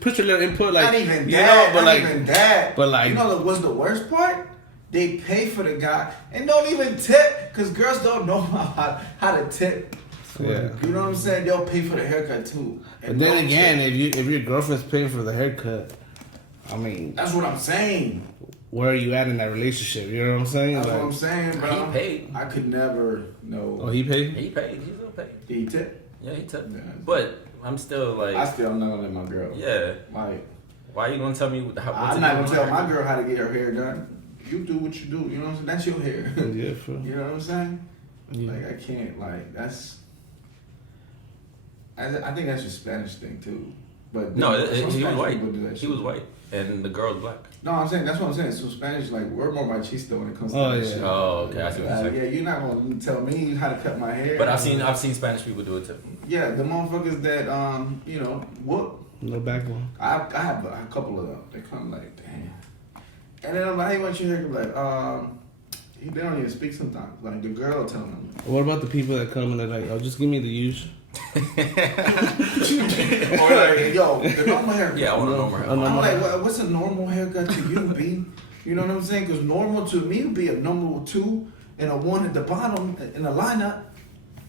put your little input, like, not even that. But like, what's the worst part? They pay for the guy and don't even tip because girls don't know how to tip. Yeah. You know what I'm saying? They'll pay for the haircut too. But then again, if your girlfriend's paying for the haircut, I mean, that's what I'm saying. Where are you at in that relationship? You know what I'm saying? That's what I'm saying, bro. He paid. I could never know. Oh, he paid? He paid. He's still paid. Did he tip? Yeah, he tipped. Yeah. But I'm still like. I'm not gonna let my girl. Yeah. Like. Why are you gonna tell me how? I'm not gonna tell my girl how to get her hair done. You do what you do, you know what I'm saying? That's your hair. Yeah, sure. You know what I'm saying? Yeah. Like, I can't, like, I think that's a Spanish thing, too. But no, he was white. He was white, and the girl's black. No, I'm saying, that's what I'm saying. So Spanish, like, we're more machista when it comes to that shit. Oh, okay, I see what you're saying. Yeah, you're not going to tell me how to cut my hair. But I've seen Spanish people do it, too. Yeah, the motherfuckers that, whoop. No backbone. I have a couple of them. They come like, damn. And then I'm like, hey, what you hear? Like, they don't even speak sometimes. Like, the girl telling them. What about the people that come and they're like, oh, just give me the use? Or like, yo, the normal haircut. Yeah, I want a normal haircut. I'm like, what's a normal haircut to you, B? You know what I'm saying? Because normal to me would be a number 2 and a 1 at the bottom in the lineup.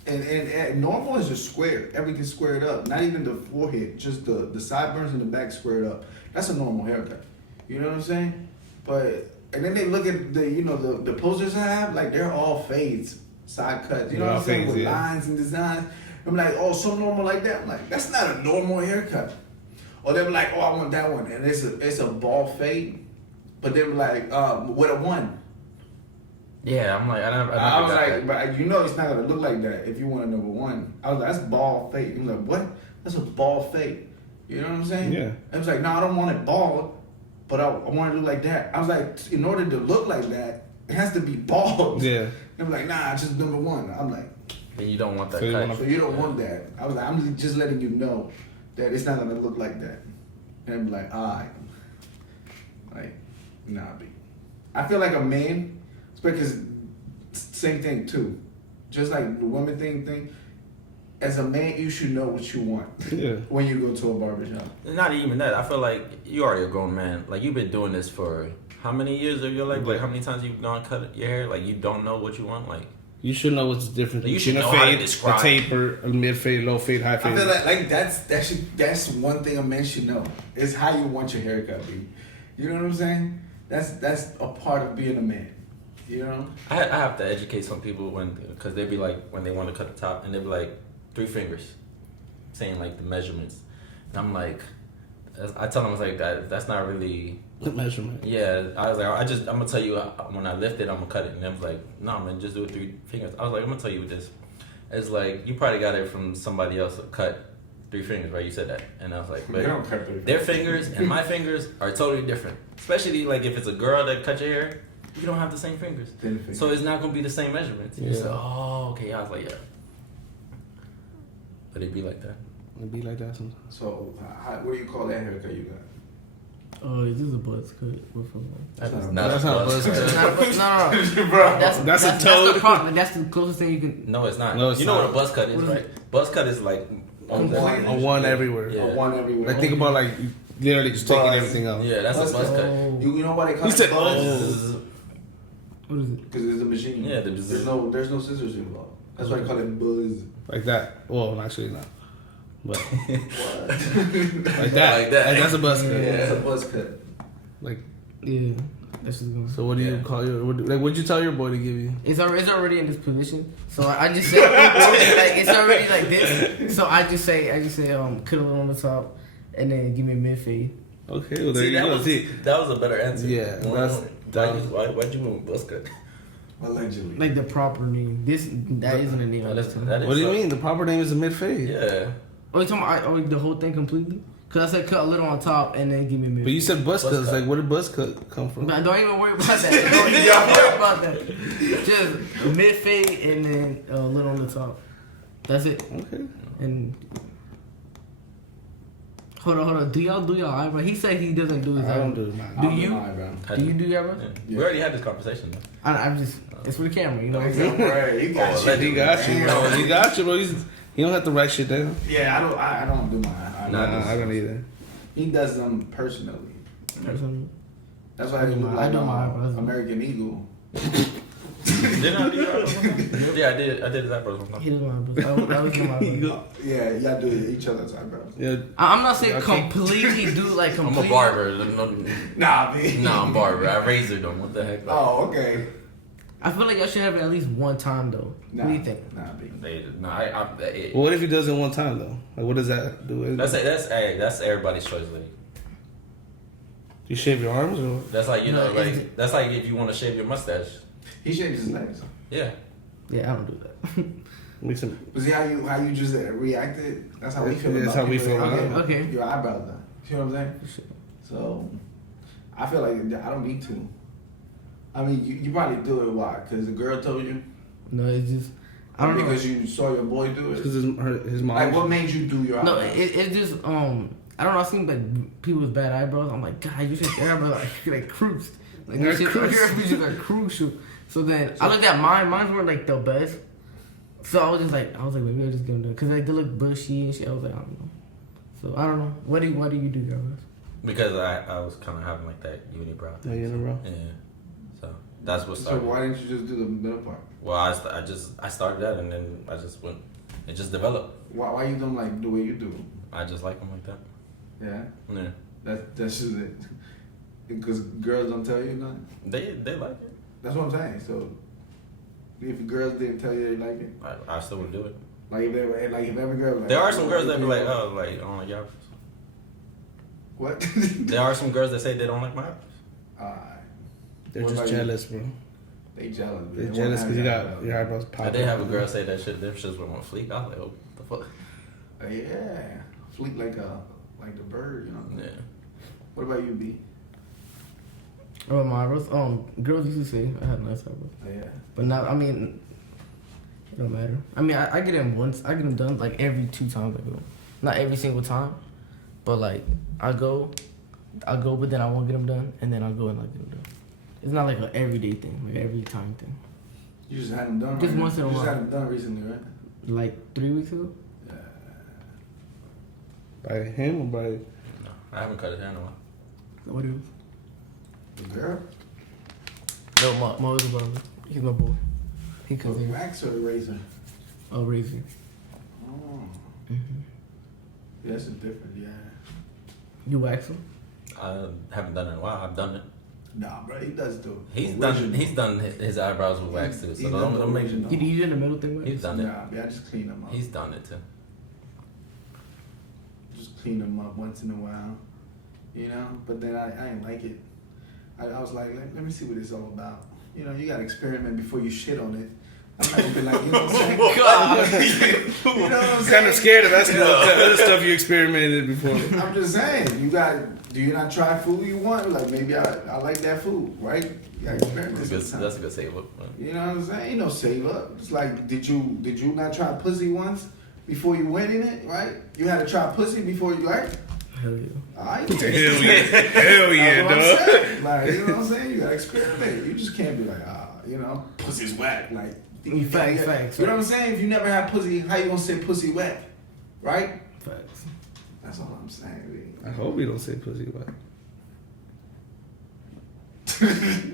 And normal is just square. Everything squared up. Not even the forehead, just the sideburns and the back squared up. That's a normal haircut. You know what I'm saying? And then they look at the posters I have, like they're all fades, side cuts. You know what I'm saying? With lines and designs. I'm like, oh, so normal like that? I'm like, that's not a normal haircut. Or they were like, oh, I want that one, and it's a ball fade, but they were like, with a 1. Yeah, I'm like, I was like, but it's not gonna look like that if you want a number 1. I was like, that's ball fade. He was like, what? That's a ball fade. You know what I'm saying? Yeah. I was like, no, I don't want it bald. But I want it to look like that. I was like, in order to look like that, it has to be bald. Yeah. I'm like, nah, it's just number 1. I'm like, and you don't want that cut. So you don't want that. I was like, I'm just letting you know that it's not gonna look like that. And I'm like, alright. Like, nah, B. I feel like a man, because same thing too. Just like the woman thing. As a man, you should know what you want when you go to a barbershop. Not even that. I feel like you already a grown man. Like, you've been doing this for how many years of your life? Like, how many times you've gone cut your hair? Like, you don't know what you want? Like, you should know what's different. You should know how to describe a taper, a mid fade, low fade, high fade. I feel like that's one thing a man should know. Is how you want your haircut, B. You know what I'm saying? That's a part of being a man. You know? I have to educate some people because they be like, when they want to cut the top, and they be like, 3 fingers, saying like the measurements, and I'm like, I tell them, I was like, that's not really the measurement. Yeah, I was like, I'm gonna tell you when I lift it, I'm gonna cut it, and I was like, no, man, just do it 3 fingers. I was like, I'm gonna tell you this. It's like you probably got it from somebody else cut 3 fingers, right? You said that, and I was like, They don't cut 3 their fingers and my fingers are totally different. Especially like if it's a girl that cut your hair, you don't have the same fingers, so it's not gonna be the same measurements. You say, oh, okay. I was like, yeah, but it be like that. It be like that sometimes. So, what do you call that haircut you got? Oh, is this a buzz cut? That's not a buzz cut. No. Bro, That's a toad. That's the closest thing you can. No, it's not. No, it's you know not. what a buzz cut is, right? Buzz cut is like on A one everywhere. Yeah. A one everywhere. Like think about like you literally just taking everything out. Yeah, that's a buzz cut. You know why they call He it said, buzz? What is it? Because it's a machine. Yeah, there's no scissors involved. That's why they call it buzz. Like that. Well, actually not. But What? like that. Like that. That's a buzz cut. Yeah, it's a buzz cut. Like Yeah, that's just going. so. What do you call your? What'd you tell your boy to give you? It's already in this position, so I just say like it's already like this. So I just say cut a little on the top, and then give me a mid fade. Okay, well there you go. See, that was a better answer. Yeah, why'd you move buzz cut? Allegedly. Like the proper name. That isn't a name. No, That's that is what do you so- mean? The proper name is a mid fade. Yeah. Oh, you talking about the whole thing completely? Cause I said cut a little on top and then give me a mid. But you said buzz Buzz cut. cut. Like where did buzz cut come from? But don't even worry about that. Don't even worry about that. Just mid fade and then a little on the top. That's it. Okay. And hold on. Do y'all do y'all eyebrow? He said he doesn't do his I don't eyebrow. do mine. Do I'll you? my eyebrow. Do you do your eyebrows? Yeah. We already had this conversation though. I'm just. It's for the camera, you know what I'm saying? Right, you got you. He got you, bro. He got you, bro. You don't have to write shit down. Yeah, I don't do my eyebrows. Nah, I don't either. He does them personally. Personally. That's why I he do look my- like I do my eyebrows. American Eagle. Didn't I do your eyebrows? Yeah, I did. I did his eyebrows one time. He does my eyebrows. I was doing my eyebrows. Yeah, y'all do each other's eyebrows. Yeah. I'm not saying Okay. completely do like I'm completely. a barber. Nah, man. No, I'm barber. I razored them. What the heck? Oh, okay. I feel like y'all should have it at least one time though. Nah, What do you think? Nah, B. Well, what if he does it one time though? Like, what does that do? That's everybody's choice. Like You shave your arms or? that's like you No, know it's- like that's like if you want to shave your mustache. He shaves his legs. Yeah. Yeah, I don't do that. Make some. But see how you just reacted? That's how we feel. That's about how we people feel that about get it. Okay. Your eyebrows done. You know what I'm saying? So, I feel like I don't need to. I mean, you probably do it. Why? Because the girl told you. No, it's just I don't know. Because you saw your boy do it. Because his mom. Like, what made you do your No, eyebrows? it's just I don't know. I seen like people with bad eyebrows. I'm like, God, you should your eyebrows like Krooks. Like They're your shit, Krooks. your bitches are crucial. So then I looked at mine. Mine were like the best. So I was like, maybe I'll just give them because like they look bushy and shit. I was like, I don't know. So I don't know. Why do you do your eyebrows? Because I was kind of having like that unibrow Yeah, thing. unibrow. Yeah. So that's what So started. why didn't you just do the middle part? Well, I started that and then I just went. It just developed. Why you don't like the way you do? I just like them like that. Yeah, Yeah. that's just it. Because girls don't tell you nothing. They like it. That's what I'm saying. So if girls didn't tell you they like it, I still would do it. like if every girl like, There are some girls that be like, oh, like I don't like your eyebrows. what? There are some girls that say they don't like my eyebrows. They're What just about you? jealous, bro. They jealous. They're They jealous wanna because you have got that. your eyebrows I popping. did have a girl say that shit. Them shits were on fleek. I was like, oh, what the fuck? Yeah, fleek like the bird, you know. Yeah. What about you, B? Oh, my eyebrows. Girls used to say I had nice eyebrows, Yeah. but now I mean, it don't matter. I mean, I get them once. I get them done like every 2 times I go. Not every single time, but like I go, but then I won't get them done, and then I'll go and I'll get them done. It's not like an everyday thing, like every time thing. You just had them done. Just right? once in a You just while. had them done recently, right? Like 3 weeks ago. Yeah. By him or by? No, I haven't cut his hair in a while. What is? The girl? No, my older brother. He's my boy. He The comes here. wax or the razor? Oh, razor. Oh. Mm-hmm. Yeah, that's a different. Yeah. You wax him? I haven't done it in a while. I've done it. Nah, bro, he does do. He's original. done his eyebrows with wax too. So He's done the don't make. original. You do in the middle thing with? He's done it. Nah, yeah, I just clean them up. He's done it too. Just clean them up once in a while, you know. But then I didn't like it. I was like, let me see what it's all about. You know, you gotta experiment before you shit on it. I'm not gonna be like, you know what I'm saying? You know what I'm saying? Kind of scared of asking what other stuff you experimented before. I'm just saying, do you not try food you want? Like maybe I like that food, right? You gotta experiment sometimes. That's a good save up. You know what I'm saying? Ain't no save up. It's like, did you not try pussy once before you went in it, right? You had to try pussy before you, right? Hell yeah. Alright. Hell yeah, dog. Like, you know what I'm saying? You gotta experiment. You just can't be like, pussy's whack. Like, Facts. You know what I'm saying? If you never had pussy, how you gonna say pussy whack? Right? Facts. That's all I'm saying. I hope you don't say pussy whack.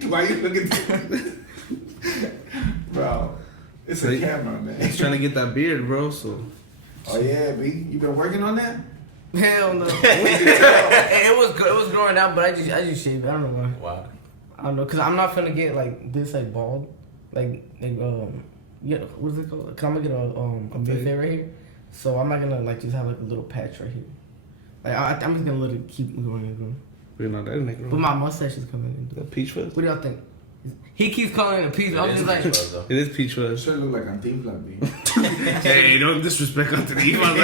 Why you looking at Bro, it's a camera, man. He's trying to get that beard, bro, so. Oh yeah, B. You been working on that? Hell no. It was growing out, but I just shaved it. I don't know why. Wow. I don't know, cause I'm not finna get like this like bald, yeah, what is it called? Cause I'm gonna get a big fade right here, so I'm not gonna like just have like a little patch right here. Like I'm just gonna let it keep going and going. We're not that nigga. But my mustache is coming in. The peach fuzz. What do y'all think? He keeps calling it a peach. I'm just like, it is peach fuzz. Should look like Antifla, B. Hey, don't disrespect Anthony. I was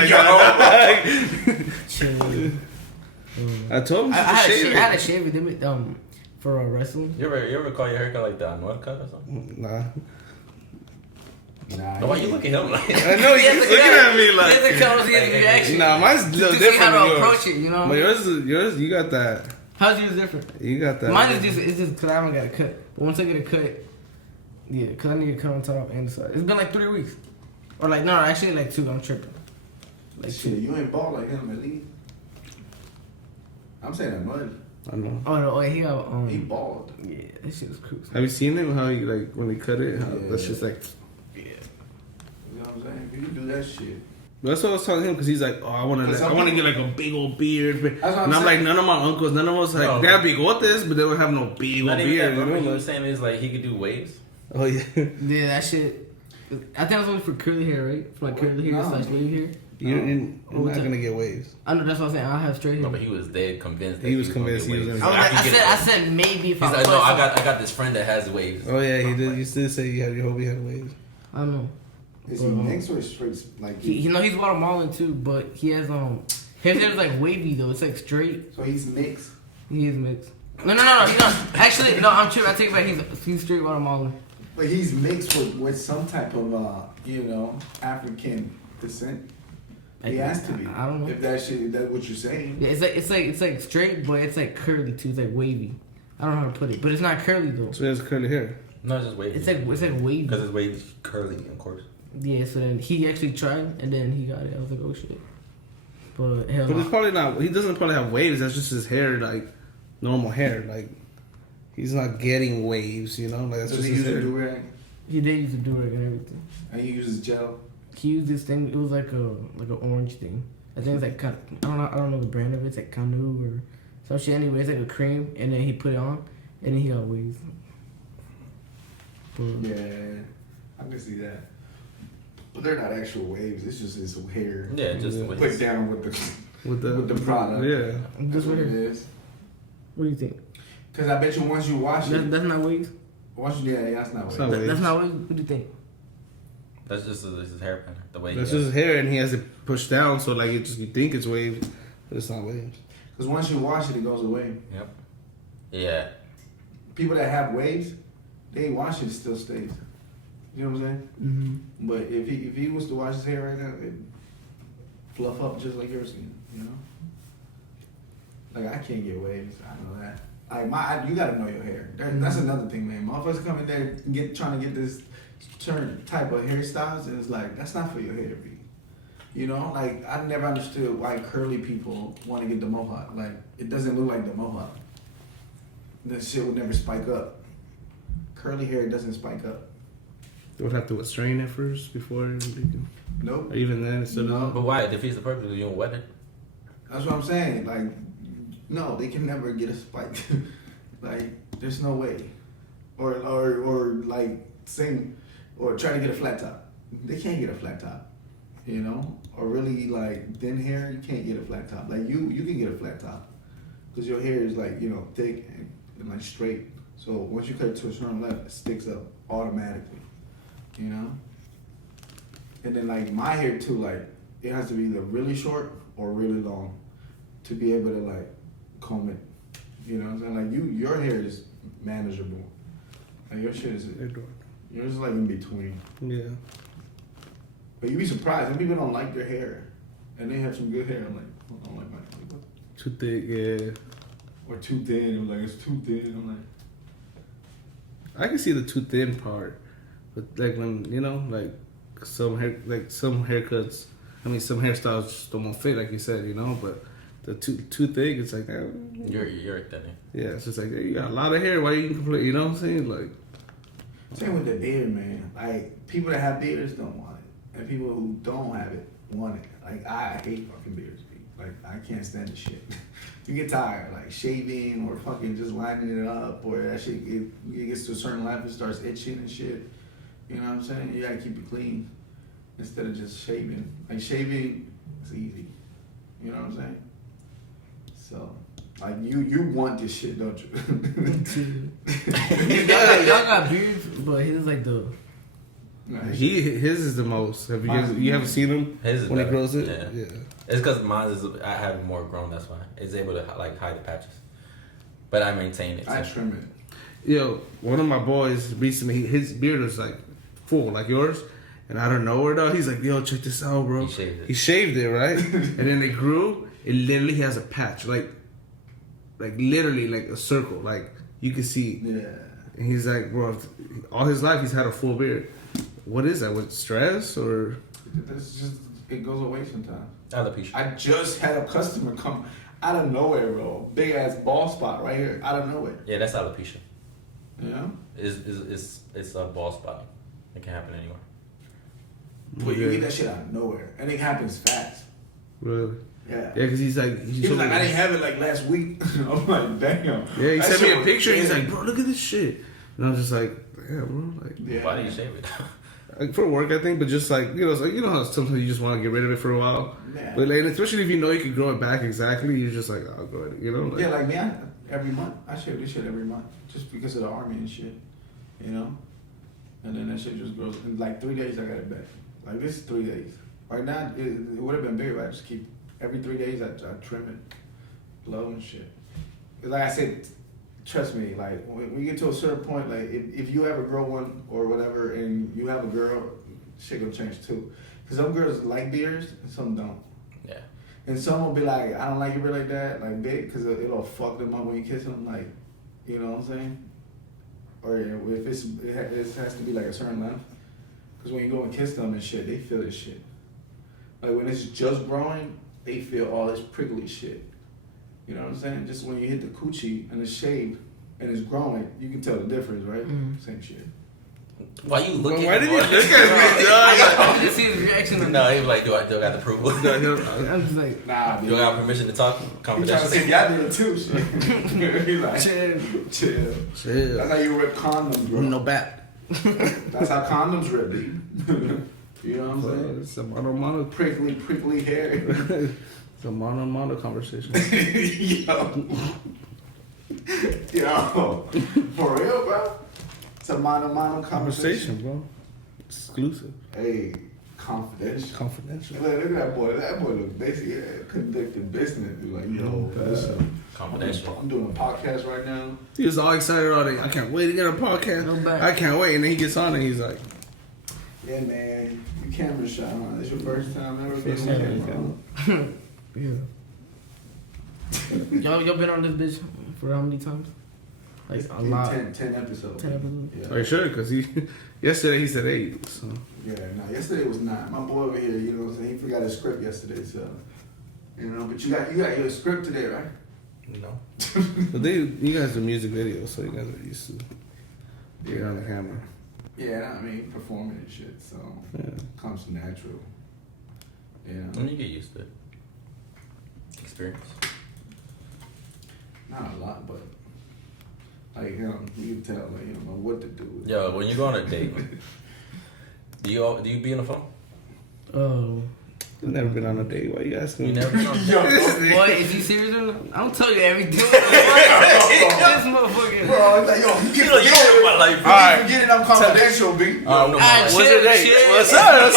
like, chill. I told him I had a shave with him for wrestling. You ever call your haircut like the Anuel cut or something? Nah. No, why you look at him like? I know he's looking at me like. He has a reaction. Nah, mine's a little to different see how to than yours. approach it, you know. But yours, you got that. How's yours different? You got that. Mine is just cause I haven't got a cut. But once I get a cut, yeah, cause I need to cut on top and the side. It's been like 3 weeks, or like no, actually like 2. I'm tripping. Like shit, you ain't bald like him at least. I'm saying that much. I know. Oh no, he got He bald. Yeah, that shit was Krooks. Have you seen it? How he like when they cut it? How that's just like. Yeah. You know what I'm saying? You do that shit. That's what I was telling him because he's like, oh, I want to get like a big old beard. And I'm like, none of my uncles, none of us like they have bigotes, but they don't have no big old beard. What you were saying is like he could do waves. Oh yeah. Yeah, that shit. I think it was only for curly hair, right? For like curly hair slash wavy hair. You're not gonna get waves. I know that's what I'm saying. I have straight hair. No, but he was dead convinced. He was convinced he was gonna. I said maybe if He's like, no, I got this friend that has waves. Oh yeah, he did. You still say you hope he had waves. I don't know. Is he mixed or straight? Like he's Guatemalan too, but he has his hair's like wavy though. It's like straight. So he's mixed. He is mixed. No. He's not. Actually, no. I'm tripping. I take it back. He's straight Guatemalan. But he's mixed with some type of African descent. He has to be. I don't know if that shit. That what you're saying. Yeah, it's like straight, but it's like curly too. It's like wavy. I don't know how to put it, but it's not curly though. So he has curly hair. No, it's just wavy. It's like wavy. Because his wave is curly, of course. Yeah, so then he actually tried, and then he got it. I was like, oh shit. But hell But no. it's probably not. He doesn't probably have waves. That's just his hair, like normal hair. Like he's not getting waves, you know. Like that's Does just he his use a hair. do-rag? He did use a do-rag and everything. And he uses gel. He used this thing. It was like an orange thing. I think it's like I don't know the brand of it. It's like Canu or some shit. Anyway, it's like a cream, and then he put it on, and then he got waves. But Yeah, I can see that. But they're not actual waves. It's just his hair. Yeah, just the put waves. down with the product. Yeah. That's what it hair. is. What do you think? Because I bet you once you wash it, That's not waves. once you that's not waves. not waves. That's not waves. What do you think? That's just his hair pattern. The way That's just his hair, and he has it pushed down, so like it just you think it's waves, but it's not waves. Because once you wash it, it goes away. Yep. Yeah. People that have waves, they wash it, it still stays. You know what I'm saying? Mm-hmm. But if he was to wash his hair right now, it'd fluff up just like yours, you know? Like I can't get waves. I know that. Like you gotta know your hair. That's another thing, man. Motherfuckers come in there trying to get this certain type of hairstyles, and it's like that's not for your hair, B. You know, like I never understood why curly people want to get the mohawk. Like it doesn't look like the mohawk. That shit would never spike up. Curly hair doesn't spike up. They would have to strain it first before you can. Nope. Or even then, it's still No. not. But why? It defeats the purpose of you don't wet it. That's what I'm saying. Like, no, they can never get a spike. Like, there's no way. Or like same, or try to get a flat top. They can't get a flat top. You know, or really like thin hair, you can't get a flat top. Like you can get a flat top because your hair is like thick and like straight. So once you cut it to a certain level, it sticks up automatically. you know. And then like my hair too, like it has to be either really short or really long to be able to like comb it. You know what I'm saying? Like your hair is manageable. Like your shit is yours is like in between. Yeah. But you'd be surprised. Some people don't like their hair, and they have some good hair. I'm like, I don't like my hair. Too thick, yeah. Or too thin. I'm like, it's too thin. I'm like, I can see the too thin part, but like when you know, like some haircuts. I mean, some hairstyles just don't fit, like you said, you know. But the too thick, it's like you're thinning. Yeah, it's just like hey, you got a lot of hair. Why you complain? You know what I'm saying? Like same with the beard, man. Like people that have beards don't want it, and people who don't have it want it. Like I hate fucking beards. Like I can't stand the shit. You get tired, like shaving or fucking just lining it up, or that shit it gets to a certain level, it starts itching and shit. You know what I'm saying? You gotta keep it clean instead of just shaving. Like shaving is easy. You know what I'm saying? So, like you want this shit, don't you? y'all got beards, but his like the. His is the most. Have you haven't seen him his is when better. he grows it? Yeah. It's because mine is I have more grown. That's why it's able to like hide the patches, but I maintain it. I trim it. Yo, one of my boys recently, his beard was like full, like yours, and out of nowhere though, he's like, "Yo, check this out, bro." He shaved it, right? And then it grew. It literally has a patch, like literally like a circle, like you can see. Yeah. And he's like, bro, all his life he's had a full beard. What is that? With stress or? That's just it goes away sometimes. Alopecia. I just had a customer come out of nowhere, bro. Big ass bald spot right here, out of nowhere. Yeah, that's alopecia. Yeah. It's a bald spot. It can happen anywhere. But you get that shit out of nowhere, and it happens fast. Really? Yeah. Yeah, because he's like, I didn't have it like last week. I'm like, damn. Yeah, he sent me a picture. He's dead. like, bro, look at this shit. And I was just like, yeah, bro, like, Yeah. Why do you shave it? like for work, I think, but just like it's like you know how sometimes you just want to get rid of it for a while, Yeah. but like especially if you know you can grow it back exactly, you're just like, I'll go ahead, you know? Like, Yeah, like me, every month. I shave this shit every month just because of the army and shit, you know? And then that shit just grows. In like 3 days, I got it back. Like this is 3 days. Right now, it would have been bigger, but I just keep, every 3 days, I trim it. Blow and shit. Like I said, trust me, like when you get to a certain point, like if you ever grow one or whatever and you have a girl, shit gonna change too. Cause some girls like beards and some don't. Yeah. And some will be like, I don't like your beard like that, like big, cause it'll fuck them up when you kiss them, like, you know what I'm saying? Or if it has to be like a certain length. Cause when you go and kiss them and shit, they feel this shit. Like when it's just growing, they feel all this prickly shit. You know what I'm saying? Just when you hit the coochie and it's shaved and it's growing, you can tell the difference, right? Same shit. Why you looking? Why did you look at me, dog? I just see his reaction. No, he was like, do I still got the approval? I'm just like, Nah, Do I got permission to talk? he trying to Confidential. say y'all do it too, shit. He like, chill. chill. That's how you rip condoms, bro. No bat. That's how condoms rip, dude. You know what I'm saying? It's a mono Prickly hair. It's a mono conversation. Yo, for real, bro. It's a mono conversation, Bro. Exclusive. Hey, confidential. Confidential. Look at that boy. That boy look basically conducting business. Dude. Like, yo, listen, Confidential. I'm doing a podcast right now. He was all excited all day. I can't wait to get a podcast. No bat. I can't wait. And then he gets on and he's like, Yeah, man. You camera shot, huh? This your first time ever First being time on camera? Yeah. Y'all been on this bitch for how many times? Like a lot. 10 episodes. 10 episodes. Yeah. are you sure? Because yesterday he said 8. So. Yeah, nah, yesterday was 9. My boy over here, you know what I'm saying? He forgot his script yesterday, so. You know, but you got your script today, right? No. But you guys do music videos, so you guys are used to being on the camera. Yeah, I mean, performing and shit, so. Yeah. Comes natural. You know? When you get used to it. Experience. Not a lot, but. Like, you can tell, like, you don't know what to do. Yo, when you go on a date, do you be on the phone? Oh. I've never been on a date. Why are you asking You me? never been on a date? Boy, is he serious or not? I don't tell you everything. This motherfucker. Bro, it's like, yo, You know my like, All right. Forget it, I'm confidential, B. no more like, What's your date? What's up?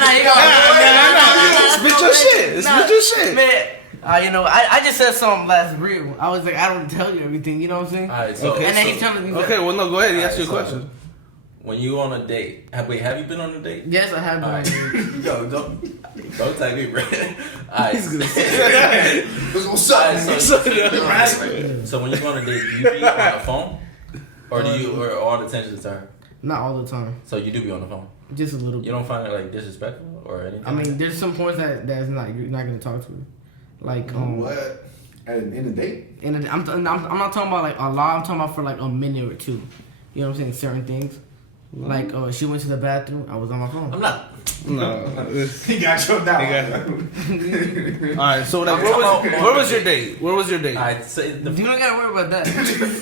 Nah, you got Spit your shit. Spit your shit. Man, you know, I just said something last real. I was like, I don't tell you everything, you know what I'm saying? Alright, so, And then he's telling me. Okay, well, no, go ahead. Ask you a so, question. When you on a date, have you been on a date? Yes, I have been. Alright. Yo, don't tag me, bro. Alright. What's up? So when you go on a date, do you be on the phone? Or do you, or all the attention is to her? Not all the time. So you do be on the phone? Just a little bit. You don't find it like disrespectful or anything? I mean, there's some points that's not you're not gonna talk to her. Like What? In a date? I'm not talking about like a lot. I'm talking about for like a minute or two. You know what I'm saying? Certain things. Like she went to the bathroom. I was on my phone. I'm not. No. He got your down. All right, so like, where was your date? Where was your date? I'd say the You don't gotta worry about that.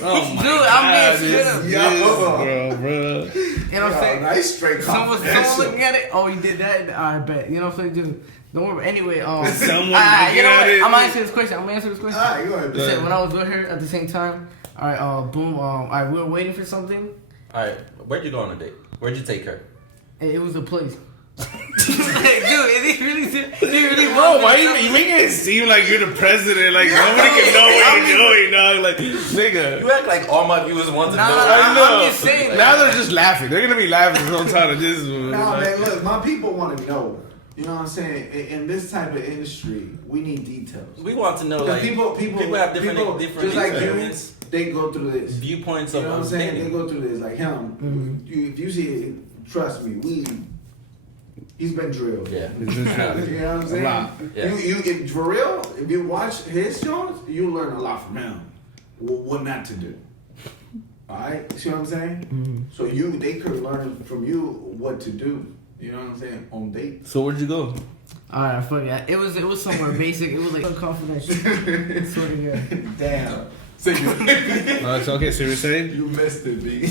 Oh my Dude, God, I'm being this straight bro. You know what I'm saying? Nice straight Someone confidential. looking at it. Oh, you did that? I bet. You know what I'm saying? Dude, don't worry. Anyway, Someone you know looking at what? it. I'm gonna answer this question. Alright, go ahead. Listen, when I was with her at the same time, alright, boom, alright, we were waiting for something. Alright, where'd you go on a date? Where'd you take her? And it was a place. Like, dude, is he really Bro, why you making it seem like you're the president? Like nobody can know what you're doing, dog. Like, nigga. You act like all my viewers want to know. I know. I'm just saying. Now they're just laughing. They're gonna be laughing the whole time. This. Nah, man, look, my people want to know. You know what I'm saying? In this type of industry, we need details. We want to know, like, people have different just like experience, they go through this. viewpoints You know what I'm of saying? dating. They go through this. Like him, if you see it, trust me, he's been drilled. Yeah. You know what I'm saying? A lot. Yeah. If for real, if you watch his shows, you learn a lot from him. What not to do. Alright? See what I'm saying? So they could learn from you what to do. You know what I'm saying? On dates. So where'd you go? Alright, I forgot. It was somewhere basic. It was like confidential. Swear to God. Damn. So It's okay. So you're saying you missed it, B.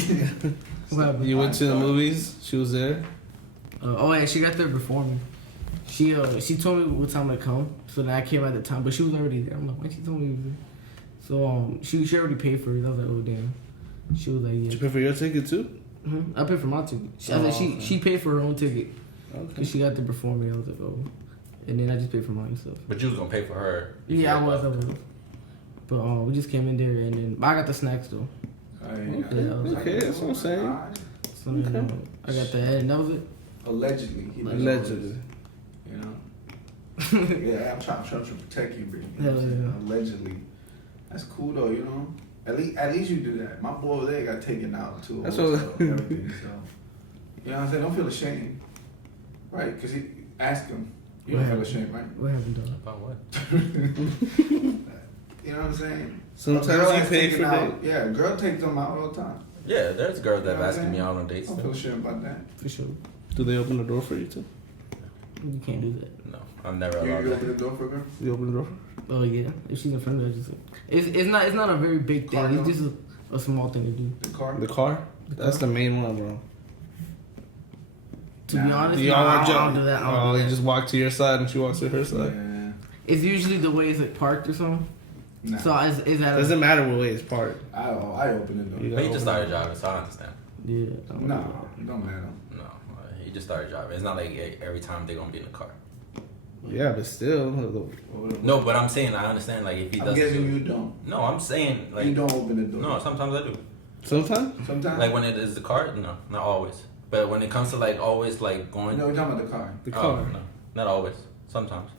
What happened? you went to the movies? She was there. Oh yeah, she got there before me. She told me what time to come, so then I came at the time, but she was already there. I'm like, why she told me? So she already paid for it. I was like, oh damn. She was like, yeah. Did you pay for your ticket too? I paid for my ticket. She paid for her own ticket because she got there before me. I was like, oh, and then I just paid for mine stuff. But you was gonna pay for her. Yeah, I was. But we just came in there and then I got the snacks though. Okay, that's what I'm saying. So then, I got that and that was it. Allegedly. Allegedly. You know? Yeah, I'm trying to protect you, bro. You know what I'm saying? Allegedly. That's cool though, you know? At least you do that. My boy over there got taken out too. That's also, what- everything, so. You know what I'm saying? Don't feel ashamed. Right? Because ask him. You don't feel ashamed, right? What happened though? About what? You know what I'm saying? Sometimes A girl you has pay taken for out, yeah, a girl takes them out all the time. Yeah, there's girls that You know what asking I'm me saying? out on dates. Don't feel ashamed about that. For sure. Do they open the door for you too? You can't do that. No, I'm never You allowed open that. the door for a girl? You open the door? Oh yeah, if she's in front of us, it's not a very big thing. Car It's just a small thing to do. The car? The car? That's the main one, bro. To be honest, You no, all I want don't do that. I don't Oh, do you that. just walk to your side and she walks to her side. Yeah. It's usually the way it's like parked or something. Nah. So is that Doesn't matter what way it's parked. I open the door. You But he gotta just open started driving, so I understand. yeah? I don't No, know. it don't matter. No, he just started driving. It's not like every time they're gonna be in the car. Yeah, but still. No, but I'm saying I understand. Like if he I'm doesn't. guessing do you it. don't. No, I'm saying like You don't open the door. No, sometimes I do. Sometimes? Sometimes. Like when it is the car, no, not always. But when it comes to like always like going, No, we're talking about the car. The oh, car. no, not always. Sometimes.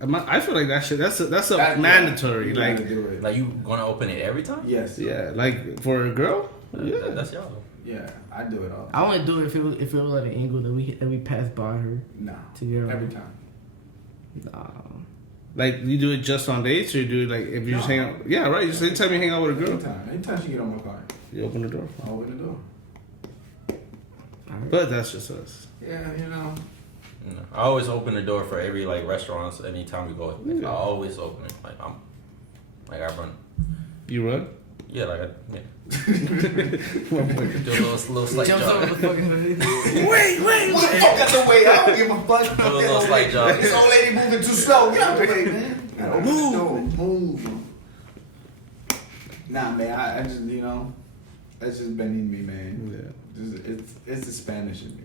I feel like that shit. That's a That- mandatory. you Like, gotta do it. Like you gonna open it every time? Yes. yeah, like for a girl. Yeah. That's y'all. Yeah, I do it all. I only do it if it was at an angle that we pass by her Nah. to get her. Every time. Nah. Like you do it just on dates, or you do it like if you just hang out? Yeah, right. Just anytime you hang out with a girl, Anytime. Anytime she get on my car, you open the door. I open the door. But that's just us. Yeah, you know. No, I always open the door for every like restaurants anytime we go. Like, Yeah. I always open it. Like I run. You run? Yeah, like yeah. Do a little slight Jumps over jog. the fucking hood. Wait. Motherfucker, out the way. I don't give a fuck. Do a little slight jog. This old lady moving too slow. Get out the way, man. Move. Move. Nah, man. I just, you know. That's just been in me, man. Yeah. It's the Spanish in me.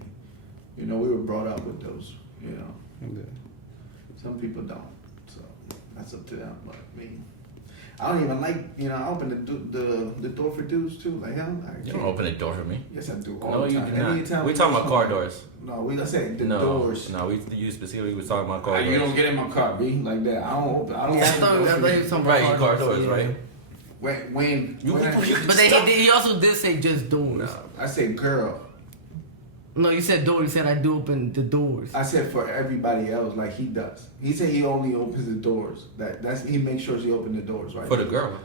You know, we were brought up with those. You know, Yeah. some people don't. So that's up to them. But me, I don't even like. You know, I open the door for dudes too. Like hell, You don't open the door for me. Yes, I do. All No, the you time. do not. Anytime We talking about car doors. No, we gonna say the No, doors. no, you specifically was talking about car doors. You don't get in my car, B, like that. I don't open. I don't. Yeah, I open thought the door for he you. was talking Right, about car doors, yeah. right? When But he also did say just doors. I say girl. No, you said door. You said I do open the doors. I said for everybody else, like he does. He said he only opens the doors. That's he makes sure he opens the doors, right? For the girl.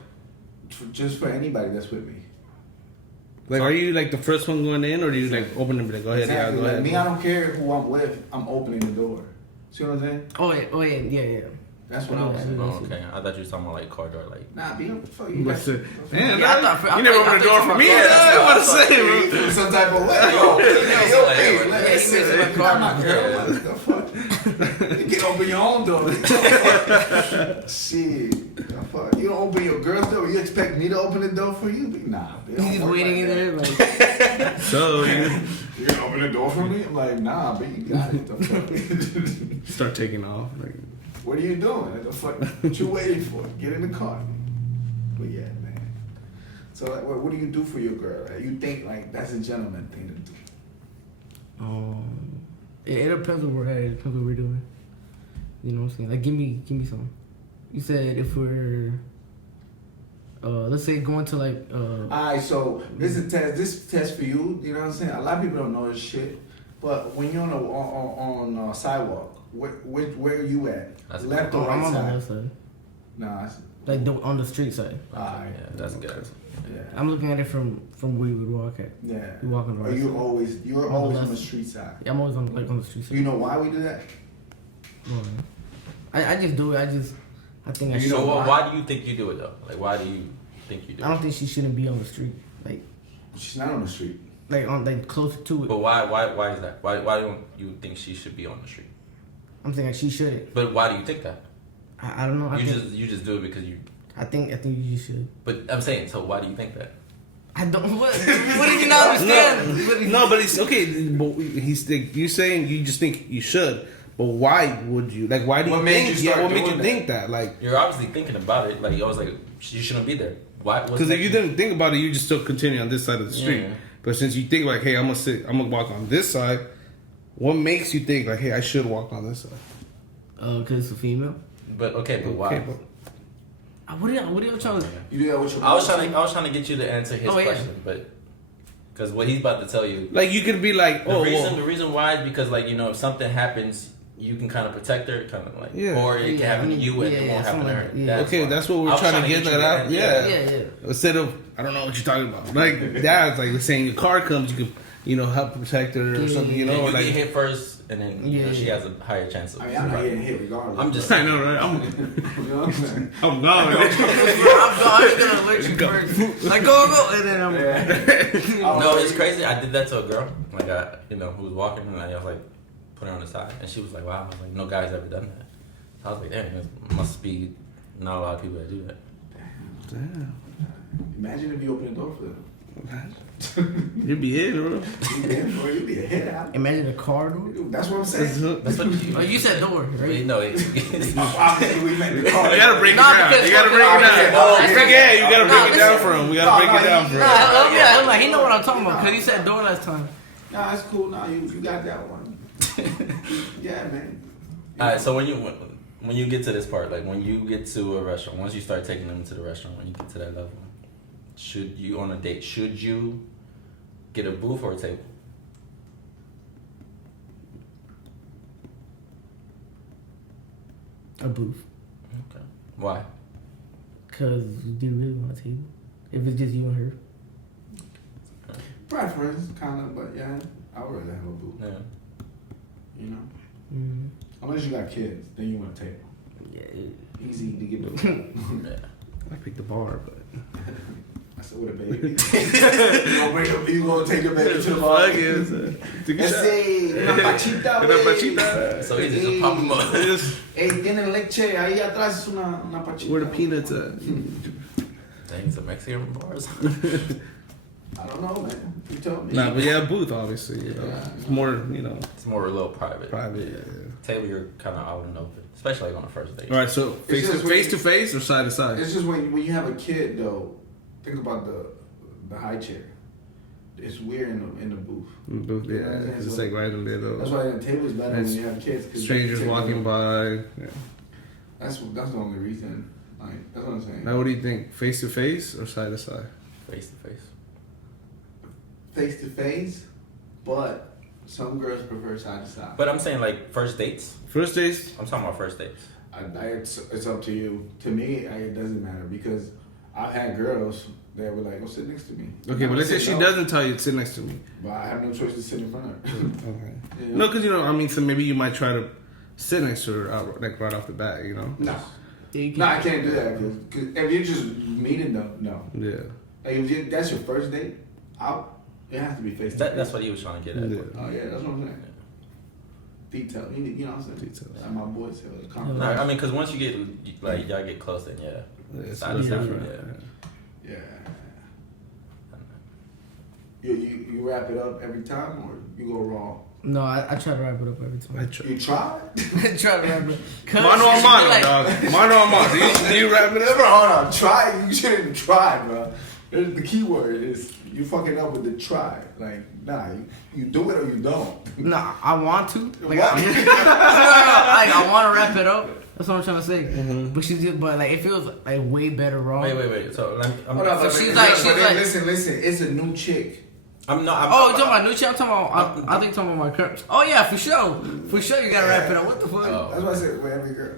Just for anybody that's with me. Like, are you like the first one going in, or do you like open them? Like, go ahead, Exactly. yeah, go Like, ahead. me, I don't care who I'm with. I'm opening the door. See what I'm saying? Oh yeah. That's what I was saying. Oh, okay. I thought you were talking about like car door, like. Nah, be what the fuck you What's got? it? Man, Yeah, I dog, thought- you never opened the door for me. Yeah, Dog, I want to say, You bro. feel some type of way. I'm not girl. What the fuck? You can open your own door. Shit. The fuck? You don't open your girl's door. You expect me to open the door for you? Nah. They don't He's just work waiting like in that. there like. So You gonna open the door for me? I'm like, nah, but you got it. The fuck? start taking off. Like, What are you doing? What the fuck? What you waiting for? Get in the car. But yeah, man. So like, what do you do for your girl? Like, you think like that's a gentleman thing to do? It depends what we're at. It depends what we're doing. You know what I'm saying? Like, give me some. You said if we're, let's say going to like. Alright, so this is a test. This test for you. You know what I'm saying? A lot of people don't know this shit. But when you're on a sidewalk, where are you at? That's Left good. or I'm right on the side? left side. Nah. Like on the street side. Alright. Yeah, that's good. Yeah. I'm looking at it from where you would walk at. Yeah. You walk on the Or right you're side. always on the left. street side. Yeah, I'm always on the street side. You know why we do that? I just do it. I think I should. So why do you think you do it though? Like, why do you think you do I it? don't think she shouldn't be on the street. She's not on the street. Like closer to it. But why is that? Why don't you think she should be on the street? I'm thinking she shouldn't. But why do you think that? I don't know. You just do it because you. I think you should. But I'm saying, so why do you think that? I don't. What did you not understand? no, but it's okay. But he's you're saying you just think you should. But why would you? Like, why do What you made think? you start What made doing you that? think that? Like, You're obviously thinking about it. Like, I was like, you shouldn't be there. Why? because if you didn't think about it, you just still continue on this side of the street. Yeah. But since you think like, hey, I'm gonna walk on this side. What makes you think like, hey, I should walk on this side? Because it's a female. But okay, but why? Okay, but What are y'all trying to? You do that with your I was trying to get you to answer his Oh, yeah. question, but because what he's about to tell you, like, you could be like, the reason why is because, like, you know, if something happens, you can kind of protect her, kind of like, Yeah. or it can happen to you and it won't happen to her. something like- okay, why. that's what I we're was trying to get you that out. answer Yeah. Yeah. Instead of, I don't know what you're talking about. Like, that's like saying your car comes, you can, help protect her or something, Yeah, or you like. get hit first, and then you know, Yeah. she has a higher chance of. I mean, I'm not getting hit regardless. I'm just. I know, right? You know what I'm saying? I'm gone. I'm just gonna let you first. Like go, and then I'm. No, it's crazy. I did that to a girl, like who was walking, and I was like, put her on the side, and she was like, "Wow," I was like, "No guy's ever done that." I was like, "Damn, there must be not a lot of people that do that." Damn. Imagine if you open the door for them. You'd be in, bro. You'd be a hit out. Imagine a car door. That's what I'm saying. That's what you. Oh, you said door, right? No, Obviously, we meant the car. You gotta break it Nah, down. because You gotta break it fucking- down. Oh, Yeah, you gotta break it down listen. for him. We gotta break it down for him. I'm like, he know what I'm talking about because he said door last time. Nah, it's cool. Nah, you got that one. Yeah, man. All right, so when you get to this part, like when you get to a restaurant, once you start taking them to the restaurant, when you get to that level, should you on a date? Should you get a booth or a table? A booth. Okay. Why? Cause you do really want a table. If it's just you and her. Preference, kind of, but yeah, I would rather have a booth. Yeah. You know, Mm-hmm. unless you got kids, then you want a table. Yeah. Easy to get. Yeah. I picked the bar, but. I said, with a baby. you gonna take a baby to the bar? Una pachita. So he just pop them up. Hey, tienen leche. Ahí atrás es una pachita. Where the peanuts at? Dang, some Mexican bars. I don't know, man. You tell me. Nah, but yeah, booth obviously. You know, Yeah. it's more. You know, It's more a little private. private. Yeah. Taylor, you're kind of out and open, especially like on the first date. All right. So It's just when face to face or side to side? It's just when you have a kid though. Think about the high chair. It's weird in the booth. In the booth, You know yeah. what I'm saying? It's just So like right in there though. That's why the table's better when you have kids. 'Cause Strangers they take walking them. by. Yeah. That's the only reason. Like that's what I'm saying. Now, what do you think? Face to face or side to side? Face to face. Face to face, but some girls prefer side to side. But I'm saying like first dates. First dates. I'm talking about first dates. It's up to you. To me, it doesn't matter because I've had girls that were like, "Go sit next to me." Okay, but let's say she doesn't tell you to sit next to me. But I have no choice to sit in front of her. Okay. Yeah. No, because I mean, so maybe you might try to sit next to her like right off the bat. You know. No. Yeah, No, I can't do that because if you're just meeting them, no. Yeah. Like if that's your first date, it has to be face to face. That's what he was trying to get at. Yeah. Oh yeah, that's what I'm saying. Detail, you know what I'm saying? Details. Like my boy said, it's No, compromise. I mean, because once you get like y'all get close, then yeah. It's Side a little to side, different. Yeah. You wrap it up every time or you go raw? No, I try to wrap it up every I time. try. You try? I try to wrap it up. Mano a mano, dog. Mano a mano. Do you wrap it up? Never, hold on. Try. You shouldn't try, bro. The key word is you fucking up with the try. Like, nah, you do it or you don't. Nah, I want to. Like, What? I want to wrap it up. That's what I'm trying to say. Mm-hmm. But she just, but like it feels like way better raw. Wait. So Hold on, So but she's then- like- but she's then like- listen. It's a new chick. I'm not. Oh, you talking about new chick? I'm talking about. I think you're talking about my curves. Oh yeah, for sure. For sure, you gotta wrap it up. What the fuck? Oh. That's why I said with every girl.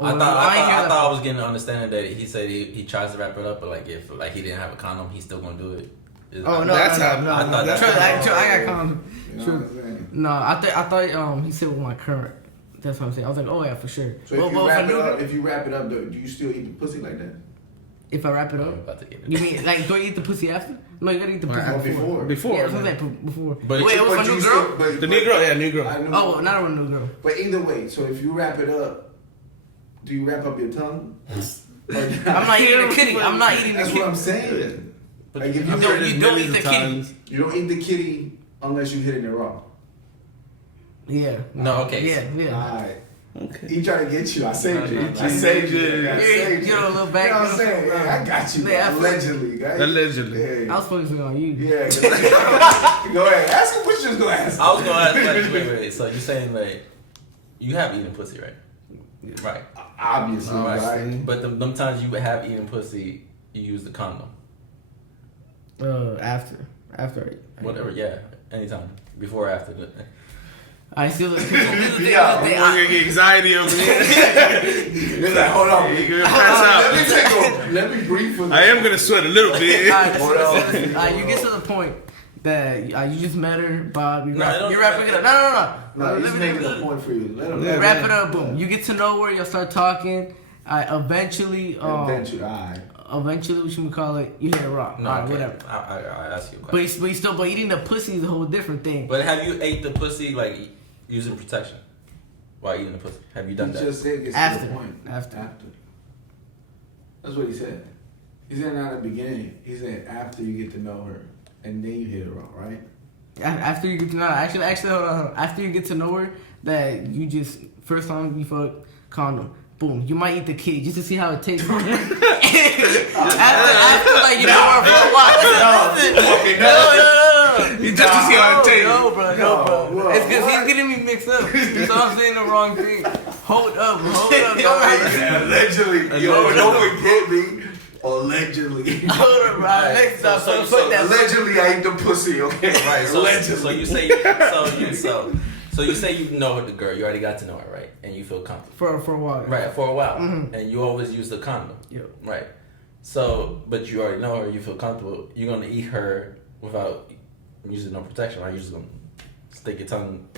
I ain't hear thought that. I was getting an understanding that he said he tries to wrap it up, but like if like he didn't have a condom, he's still gonna do it. Oh no, That's no, how- no, I no, thought no. that's True, how- I got calm. You know True. what I'm saying? No, I thought he said with my current. That's what I'm saying. I was like, oh yeah, for sure. So But- if you but wrap for it new- up, do you still eat the pussy like that? If I wrap it I'm up, about to get it. you mean like do I eat the pussy after? No, you gotta eat the pussy Or before. Before. Yeah, that's what I'm man. saying before. But- Wait, it was But for you new still- girl. but- The new girl, yeah, new girl. I know. Oh, not a new girl. But either way, so if you wrap it up, do you wrap up your tongue? I'm not eating the kitty. I'm not eating the That's kitty. what I'm saying. But Like if You you, don't- you don't eat Millions the of kitty. times. you don't eat the kitty unless you hit it raw. Yeah. No, okay. Yeah. Alright. Okay. He trying to get you. I saved you. No, no, I saved you. I Yeah, saved you know, a little back. You know what I'm saying? Yeah, I got you. Yeah, I feel- Allegedly, guys. Allegedly. Yeah. I was focusing on you. Yeah. Go ahead. Ask him what you was gonna ask. I was gonna ask. Like, wait. So you're saying like you have eaten pussy, right? Right. Obviously, Right. right? But them times you have eaten pussy, you use the condom. After. Whatever. Yeah. Anytime. Before or after. I still. Yeah, I'm gonna get anxiety over here. He's like, hold on. You're gonna pass Let me out. let me breathe for this. I am gonna sweat a little bit. You get to the point that you just met her, Bob. You're wrapping it up. No. No, he's Let me- making a point for you. Let him Yeah, Wrap it up. Boom. You get to know her. You'll start talking. Eventually, eventually, what you call it? You hit a rock. No. Alright, Okay. whatever. I ask you a But question. but eating the pussy is a whole different thing. But have you ate the pussy like using protection while eating the pussy? Have you done He that? just said it's After. to the point. After. That's what he said. He said not at the beginning. He said after you get to know her, and then you hit her wrong, right? After you get to know her, actually, hold on. After you get to know her, that you just first time you fuck condom. Boom, you might eat the kitty just to see how it tastes. after like you know her for a while. No. You just to see how it tastes. No, bro. No, It's because what? he's getting me mixed up. So I'm saying the wrong thing. Hold up. Allegedly, don't forget me. Allegedly. Hold up, bro. Right. Next time, So- fuck that. Allegedly, I ate the pussy. Okay. Right. So Allegedly. you say so you say you know the girl. You already got to know her, right? And you feel comfortable. For a while. Right, for a while. Mhm. And you always use the condom. Yep. Right. So, but you already know her, you feel comfortable. You're going to eat her without using no protection, right? You're just going to stick your tongue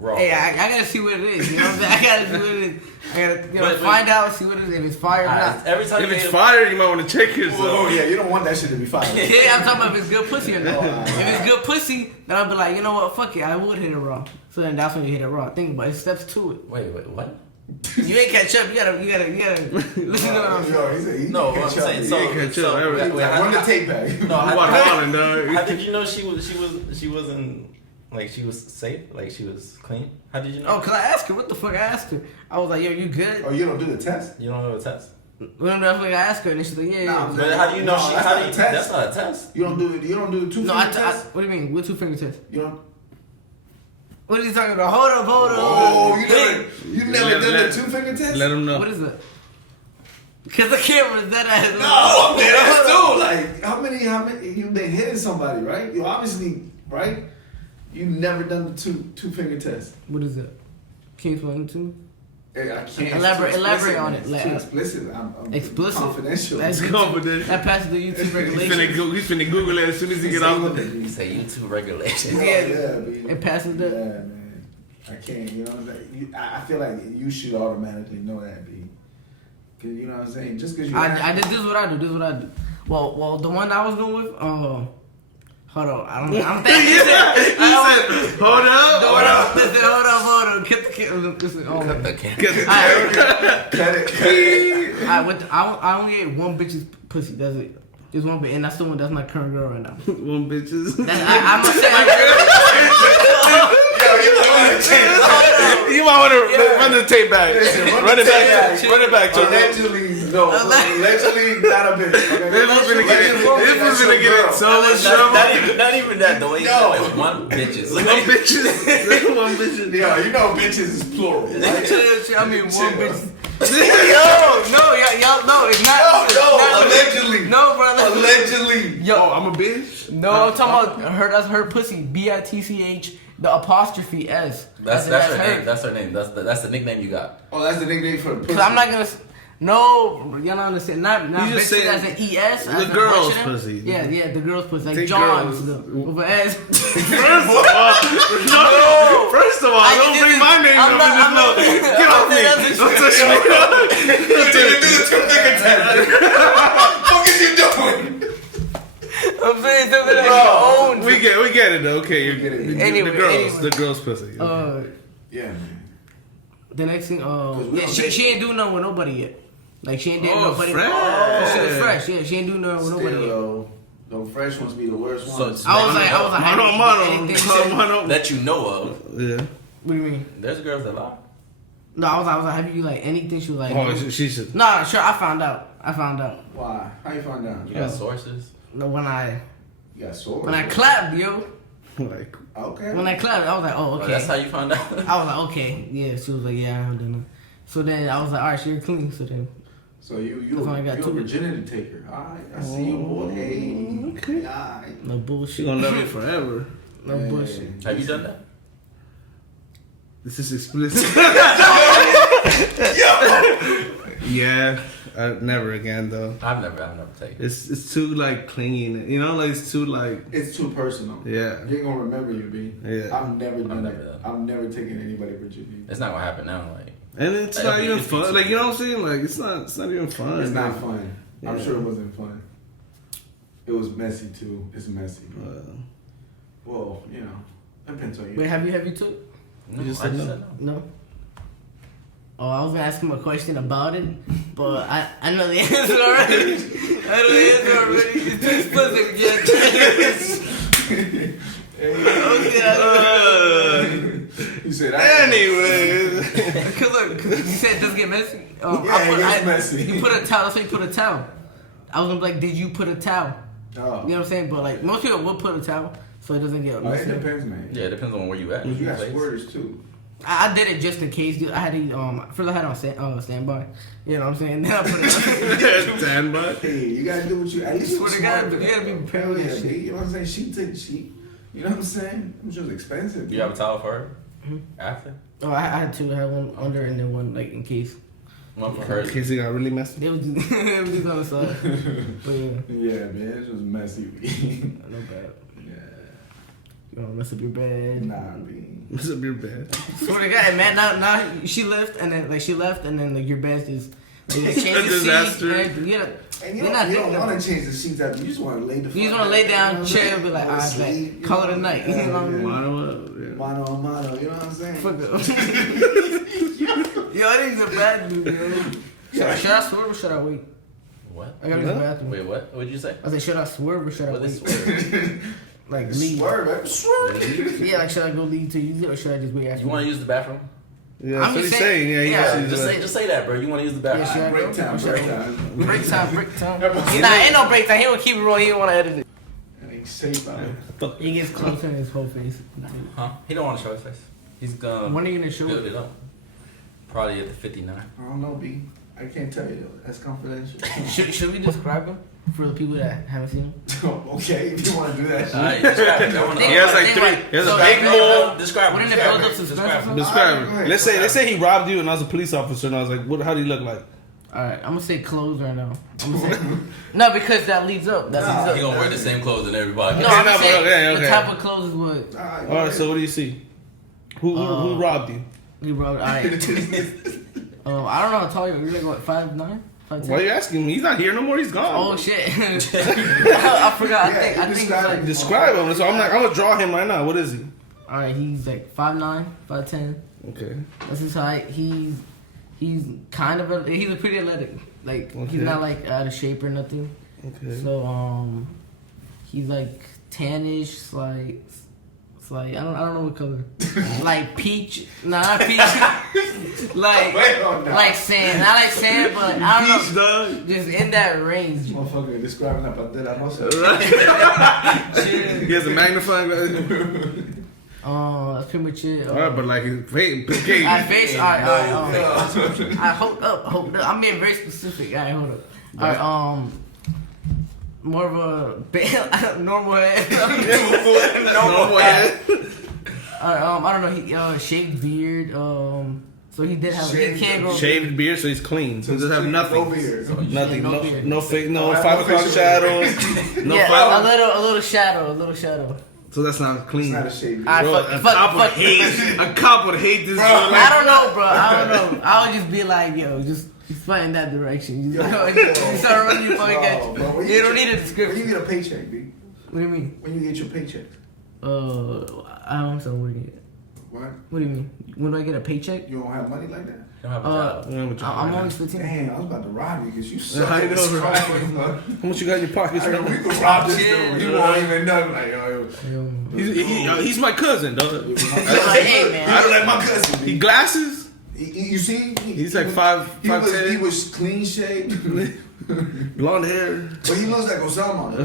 raw. Hey, I gotta see what it is. You know what I'm saying? I gotta see what it is. I gotta But- find out, see what it is. If it's fire or not. Every time If you it's eat fire, you might want to check yourself. Oh yeah, you don't want that shit to be fire. Yeah, I'm talking about if it's good pussy or not. Oh, If it's good pussy, then I'll be like, you know what? Fuck it, I would hit it raw. So then that's when you hit it raw. Think about it. Steps to it. Wait, what? You ain't catch up. You gotta listen to what I'm saying. No, what I'm saying. So, run the tape back. No, how did you know she wasn't like she was safe, like she was clean? How did you know? Oh, cause I asked her. What the fuck? I asked her. I was like, "Yo, you good?" Oh, you don't do the test? You don't know the test? When I asked her, and she's like, "Yeah." Nah, But how do you know she? How do you? test. That's not a test. You don't do the 2 No, finger test? what do you mean? What 2 finger test? You don't. What are you talking about? Hold up. Oh, you never done the 2 finger test? Let him know. What is that? Cause the camera is that ass. No, man, that's still like how many you've been hitting somebody, right? You obviously, right? You never done the two finger test. What is that? Can you explain it to me? I can't Elaborate on it. It's too explicit. I'm Explicit? confidential. That's confidential. That passes the YouTube regulation. He's finna Google it as soon as he get off. You say YouTube regulations. Yeah, It passes the. Yeah, man. I can't. You know what I'm saying? I feel like you should automatically know that, B. Cause you know what I'm saying? Just cause you. I did. This is what I do. Well, the one I was doing with. Hold on. I don't know. I'm thinking. He said, hold up. Listen, hold up. Cut the camera. Listen, Cut the camera. I only ate one bitch's pussy. That's it. Just one bitch, and that's the one. That's my current girl right now. One bitches. I'm gonna say my girl. You might want to run the tape back. Run it back. Allegedly, no. Allegedly, not a bitch. Okay? This was gonna get it so much trouble. Not even that. The way you know it, one bitches. One bitches. Yeah, you know bitches is plural. Right? I mean one bitch. Y'all, no, it's not. No, allegedly. No, brother. Allegedly. Yo, Oh, I'm a bitch? No, I'm talking about her. That's her pussy. BITCH. The apostrophe S. That's her name. That's her name. That's the nickname you got. Oh, that's the nickname for the pussy. Cause I'm not gonna. No, y'all don't understand. Not you just bitch say as an ES. the girl's pussy. Yeah, the girl's pussy. Like Take John's girls. with an S. First of all, don't bring my name up in this note. Get off me. Don't touch me. You didn't do the 2 finger test. What is you doing? I'm saying something on your own. We get it though. Okay, you get it. Anyway, the girls pussy. Yeah, man. The next thing, we she ain't do nothing with nobody yet. Like she ain't dating nobody. Fresh. She was fresh. Yeah, she ain't do nothing with nobody yet. Though, the fresh ones be the worst ones. I was like, Mano. That you know of. Yeah. What do you mean? There's girls that lie. No, I was like, have you like anything? She was like, Oh, she should. Nah, sure. I found out. Why? How you find out? You got sources. No, when I clapped, yo. Like. Okay. When I clapped, I was like, oh, okay. Oh, that's how you found out. I was like, okay, yeah. She was like, yeah, I haven't done it. So then I was like, all right, she's clean. So then. So you're a virginity taker. All right, I see you, boy. Hey, okay. All right. No bullshit. She gonna love you forever. No bullshit. Have you done that? This is explicit. Yeah, never again though. I've never taken. It's too like clingy, you know, like it's too like. It's too personal. Yeah. You ain't gonna remember you, B. Yeah. I've never done that. I've never taken anybody virginity. It's not gonna happen now. Like. And it's not even fun. Like, you know what I'm saying? Like, it's not even fun. It's not fun. Yeah. I'm sure it wasn't fun. It was messy too. It's messy. Well, you know, depends on you. Wait, have you took? No, You just said no. No. Oh, I was gonna ask him a question about it, but I know the answer already. It's too explicit. Yeah. You said Anyways. Cause you said it doesn't get messy. Yeah, it gets messy. You put a towel. Let's say you put a towel. I was gonna be like, did you put a towel? Oh. You know what I'm saying? But like most people will put a towel, so it doesn't get messy. It depends, man. Yeah, it depends on where you at. You got squirters too. I did it just in case. Dude. I had to first I had it on standby. You know what I'm saying? Then I put it on Standby. Hey, you gotta do what you. At least swear to God, you gotta be prepared with that shit. You know what I'm saying? She. You know what I'm saying? It was just expensive. You have a towel for her? Mm-hmm. After? Oh, I had two. I had one under and then one like in case. One for her. In case it got really messy. It was just on the side. But yeah. Yeah, man, it was messy. No bad. Yeah. You wanna mess up your bed? Nah, man. Mess up your bed. Swear to God, man. Now she left and then like your bed is like change A the disaster. seat. Yeah. And you don't want to change the sheets up. You just want to lay the. You just want to lay down, chill, and be like, alright, like, call it a night. You know what I mean? Mano up, yeah. Mano a mano, you know what I'm saying? Fuck up. Yo, I think he's a bad dude, yo. Should I swerve or should I wait? What? I gotta use the bathroom. Wait, what? What did you say? I said, should I swerve or should I What wait? is swerve? Like leave. Swerve. Yeah, like should I go leave to use it or should I just wait after? You want to use the bathroom? Yeah, that's what he's saying. Yeah, Just say that, bro. You want to use the bathroom? Yeah, should I Break go? time, Or should I break wait? time. Break time. Nah, ain't no break time. He will keep it rolling. He don't want to edit it. That ain't safe out here. He gets closer in his whole face. Huh? He don't want to show his face. He's gonna When are you gonna show build it? it up. Probably at the 59. I don't know, B. I can't tell you. That's confidential. Should we describe him for the people that haven't seen him? Okay, if you want to do that shit. Alright, describe it. I wanna He know. has like three. He has a So, big mole. Describe Wouldn't it. it build up Describe suspense? it. Describe Go it. ahead. Let's say he robbed you and I was a police officer and I was like, what? How do you look like? Alright, I'm gonna say clothes right now. I'm gonna say no because that leads up. That leads up. He gonna wear the same clothes as everybody. No, I'm Okay, saying okay. the type of clothes is what Alright, All right. So what do you see? Who robbed you? we wrote. Alright. I don't know how tall you are. You're like what, 5'9"? 5'10"? Why are you asking me? He's not here no more. He's gone. Oh shit! I forgot. I think he's like. Describe him. So I'm gonna draw him right now. What is he? Alright, he's like 5'9", 5'10". Okay. That's his height. He's kind of he's a pretty athletic. Like Okay. he's not like out of shape or nothing. Okay. So he's like tannish, it's like I don't know what color. Like peach. Nah, not peach. like sand. Not like sand, but I don't know. Just in that range. Motherfucker describing that pantera He has a magnifying glass. That's pretty much it. All right, but like his face. Okay. I hold up. I'm being very specific. Alright, hold up. Alright, more of a normal head. Normal head. I don't know. He shaved beard. So he did have. He can't go. Shaved beard, so he's clean. So he doesn't have nothing. No beard. Nothing. No No beard. no fake. No Alright, 5 no o'clock facial shadows. No Yeah, 5. a little shadow. So that's not It's clean. not a shade. I Bro, fuck- a fuck- cop would fuck- hate. A cop would hate this. I don't know, bro. I don't know. I would just be like, yo, just fight in that direction. You start running your fucking No, bro, when You you don't get need a When you description. get a paycheck, B. What do you mean? When you get your paycheck. I don't know what do you get. What? What do you mean? When do I get a paycheck? You don't have money like that? Don't have a job. I'm only 15. Damn, I was about to rob you because you suck. I at know, this bro. crime, bro. How much you got in your pockets? I know we can rob this Shit. dude. You won't even know. Like, yo. He's my cousin, dog. Hey, man. I don't like my cousin. He B. glasses. You see? He's like 5'10". He was clean shaved. Blonde hair. But he looks like Osama.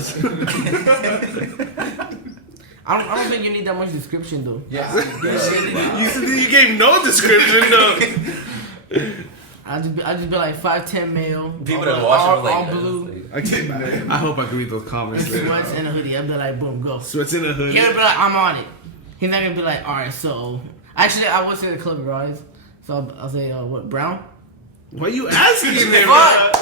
I don't think you need that much description though. Yeah. You gave no description though. I just be like 5'10" male. People that watch him all like blue. I hope I can read those comments And later. sweats and a hoodie. I'd be like, boom, go. Sweats in a hoodie. He'll be like, I'm on it. He's not gonna be like, all right, so actually, I would say the color of your eyes. So I'll say what, brown? Why you asking me, bro? Fuck.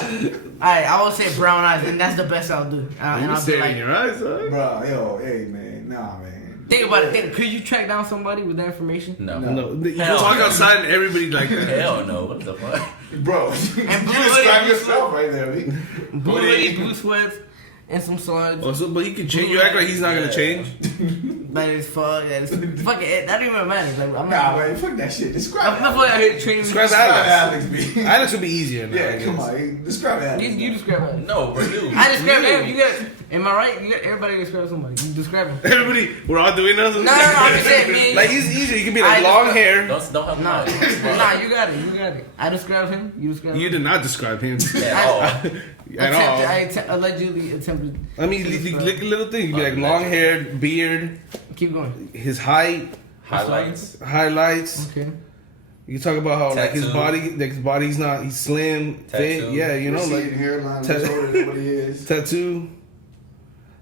Alright, I would say brown eyes, and that's the best I'll do. And You I'll be staring in like, your eyes, huh? Bro, yo, hey, man. Nah, man. think about it. Could you track down somebody with that information? No. No, you Hell talk no. outside and everybody like Hell no. What the fuck? Bro, And you blue describe hoodie, yourself right there, B. Blue hoodie, blue sweats, and some slides. Oh, so, but he can change. You act like he's not gonna change. That is fuck. That is fuck it. That don't even matter. Like, I'm Nah, not. man, fuck that shit. Describe I'm not out here training. Describe Describe Alex. Alex, B. Alex would be easier now. I Yeah, guess. come on. Describe Alex. You describe it. No, bro, you. I describe him. You got. Am I right? You got everybody describe somebody. You describe him. Everybody, we're all doing this. No, I'm just saying, me. Like he's easier. He could be like I long just- hair. Don't help him Nah, out. nah, you got it. I describe him. You describe him. You did not describe him At all. at all. I allegedly attempted. I mean, look at little things. You'd be like long hair, beard, Keep going. his height, Highlights. highlights. Okay. You talk about how like his Tattoo. body's not, he's slim, fit. Tattoo. Yeah, you know, like hairline Tat- is older than what he is. tattoo.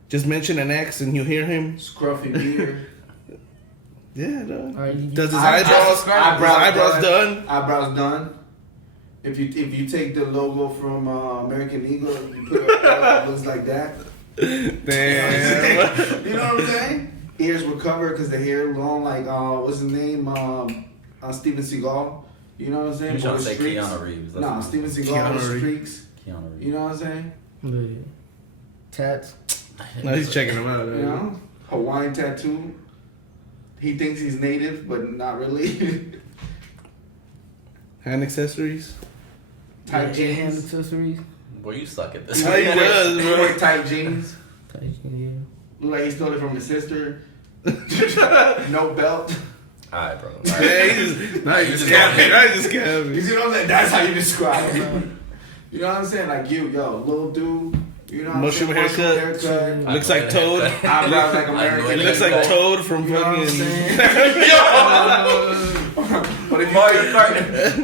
Just mention an X and you hear him. Scruffy beard. Yeah, no. All right. Does his I eyebrows? describe- His eyebrows done? Eyebrows done. If you take the logo from American Eagle, you put it looks like that. Damn. You know what I'm saying? Ears were covered because the hair long like what's his name? Steven Seagal. You know what I'm saying? You trying to With say streaks. Keanu Reeves? That's Nah, what- Steven Seagal Keanu with Reeves. streaks. Keanu Reeves. You know what I'm saying? Yeah. Tats. No, he's checking him out. You know, Hawaiian tattoo. He thinks he's native, but not really. Hand accessories. Tight hand jeans. accessories. Boy, you suck at this. How you does, He bro? wear tight jeans. Tight jeans, Look like he stole it from his sister. No belt. Alright, bro. Yeah, he just capping. I just You capping. see what I'm saying? That's how you describe him. You know what I'm saying? Like yo, little dude. You know what I'm saying? Mushroom haircut. Looks like Toad. Eyebrows like American. It looks like Toad from You know what I'm fucking. saying?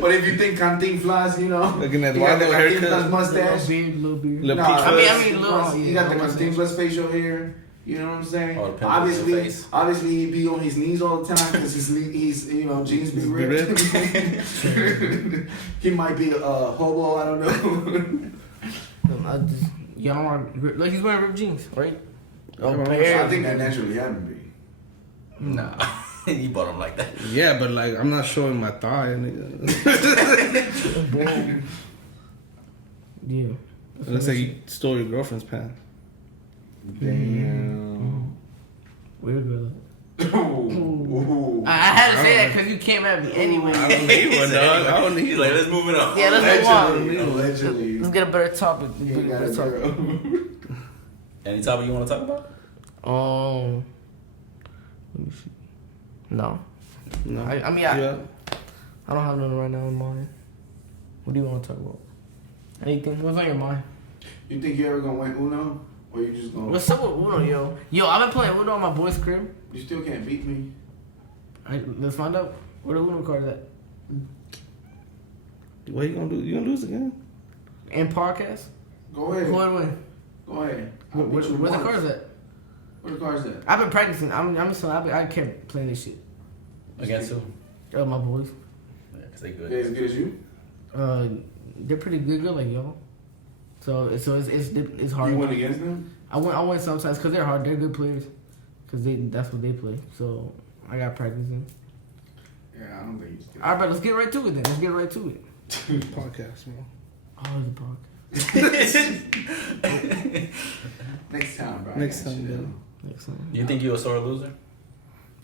But if you think Cantinflas, you know, Looking at he got the Waldo haircut. Cantinflas mustache. little beard. Little Nah, peach I mean, little. he got the Cantinflas facial hair. You know what I'm saying? Oh, the pimple in your face. Obviously, he be on his knees all the time because he's jeans be ripped. He might be a hobo. I don't know. I just, like he's wearing ripped jeans, right? I think that naturally happened. Nah. You bought him like that. Yeah, but like I'm not showing my thigh. Nigga. Yeah. It looks like you stole your girlfriend's pants. Damn. Weird girl. Ooh. I had to say that because you came at me anyway. I don't need one, dog. I don't need He's one. like, let's move it on. Yeah, let's move on. Allegedly. Let's get a better topic. He ain't got a girl. Any topic you want to talk about? Let me see. No. No. I mean, Yeah. I don't have nothing right now in mind. What do you want to talk about? Anything? What's on your mind? You think you ever gonna win Uno? Or you just gonna... What's up with Uno, yo? Yo, I've been playing Uno on my boy's crib. You still can't beat me. Alright, let's find out where the Uno cards at. What you gonna do? You gonna lose again? And podcast? Go ahead. Who would win? Go ahead. I'll Where beat you the once. cards at? Where the cards at? I've been practicing. I kept playing this shit. Against who? My boys. Yeah, because they good. They as good as you? They're pretty good, like y'all. So it's hard. You win against them? I win sometimes because they're hard. They're good players. Because that's what they play. So I got practicing. Yeah, I don't think you still. All right, but let's get right to it then. Let's get right to it. Podcast, man. Oh, the podcast. Next time, bro. Next time, man. Next time. You think you a sore loser?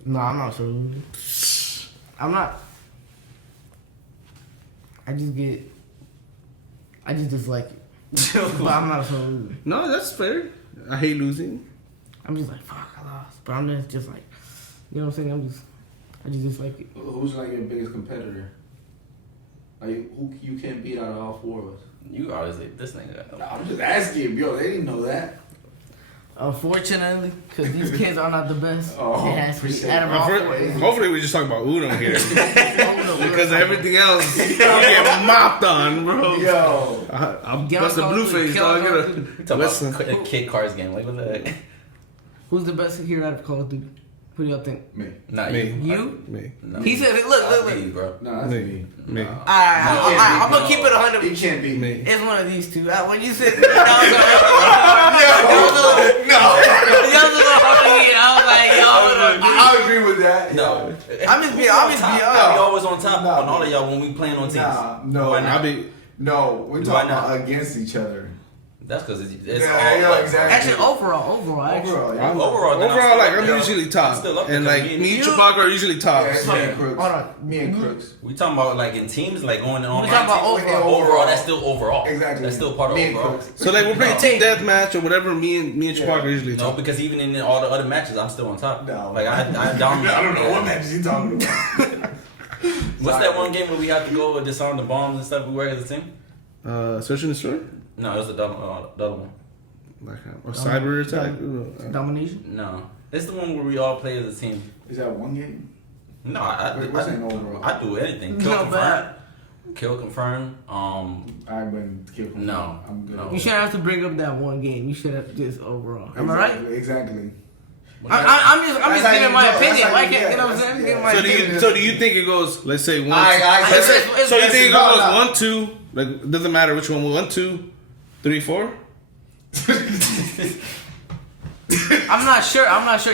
No, I'm not sure. I'm not. I just dislike it. But I'm not sure. No, that's fair. I hate losing. I'm just like, fuck, I lost. But I'm just like, you know what I'm saying? I just dislike it. Who's like your biggest competitor? Like who you can't beat out of all four of us? You obviously, this nigga. I'm just asking, yo. They didn't know that. Unfortunately, because these kids are not the best. Oh, it has to be appreciate out of all four. Hopefully, we just talk about Uno here Uno, because everything else you get mopped on, bro. Yo. I'm Get bust a on blue Call of face, Duty, dog. Call of Duty. We talking Listen. about a kid cards game. Like, what the heck? Who's the best here out of Call of Duty? Who do y'all think? Me. Not Me. you. You? Me. No. He said, look. Me, bro. No, that's me. Me. Alright, I'm gonna keep it 100. He can't beat me. Me. It's one of these two. When you said I was like, yo, I agree with that. No. I'm just being honest. We always on top on all of y'all when we playing on teams. No, Why not? No, we're Why talking not? about against each other. That's because it's Yeah, all yeah, like, exactly. Actually, overall, actually. Overall, yeah. Overall, then Overall, like I'm still up usually there. top, I'm still up there and because like me me and You- Chewbacca are usually top. Yeah, So. me and Krooks. Hold on. Me and Krooks. We talking about like in teams, like going on. We talking about overall. Overall, that's still overall. Exactly. That's still part of Me and overall. Krooks. So like we're playing No. team deathmatch or whatever. Me and Chewbacca are usually No, top. because even in all the other matches, I'm still on top. No. Like I dominate. I don't know what matches you talking about. What's that one game where we have to go and disarm the bombs and stuff? We work as a team. Search and destroy. No, it was the other one. Like or cyber attack. Domination? No, it's the one where we all play as a team. Is that one game? No, We're saying overall. I do anything. Kill No, confirm. bad. Kill confirm. I wouldn't kill him. No. I'm good. No. You shouldn't have to bring up that one game. You should have just overall. Am I right? Exactly. I'm just That's how giving you my know. opinion. That's how Like you- you know what I'm yeah, saying? yeah. Giving my So opinion. do you think it goes? Let's say one. I- Let's say, it's- so you think it goes no. 1, 2? Like it doesn't matter which one. 1, 2, 3, 4. I'm not sure.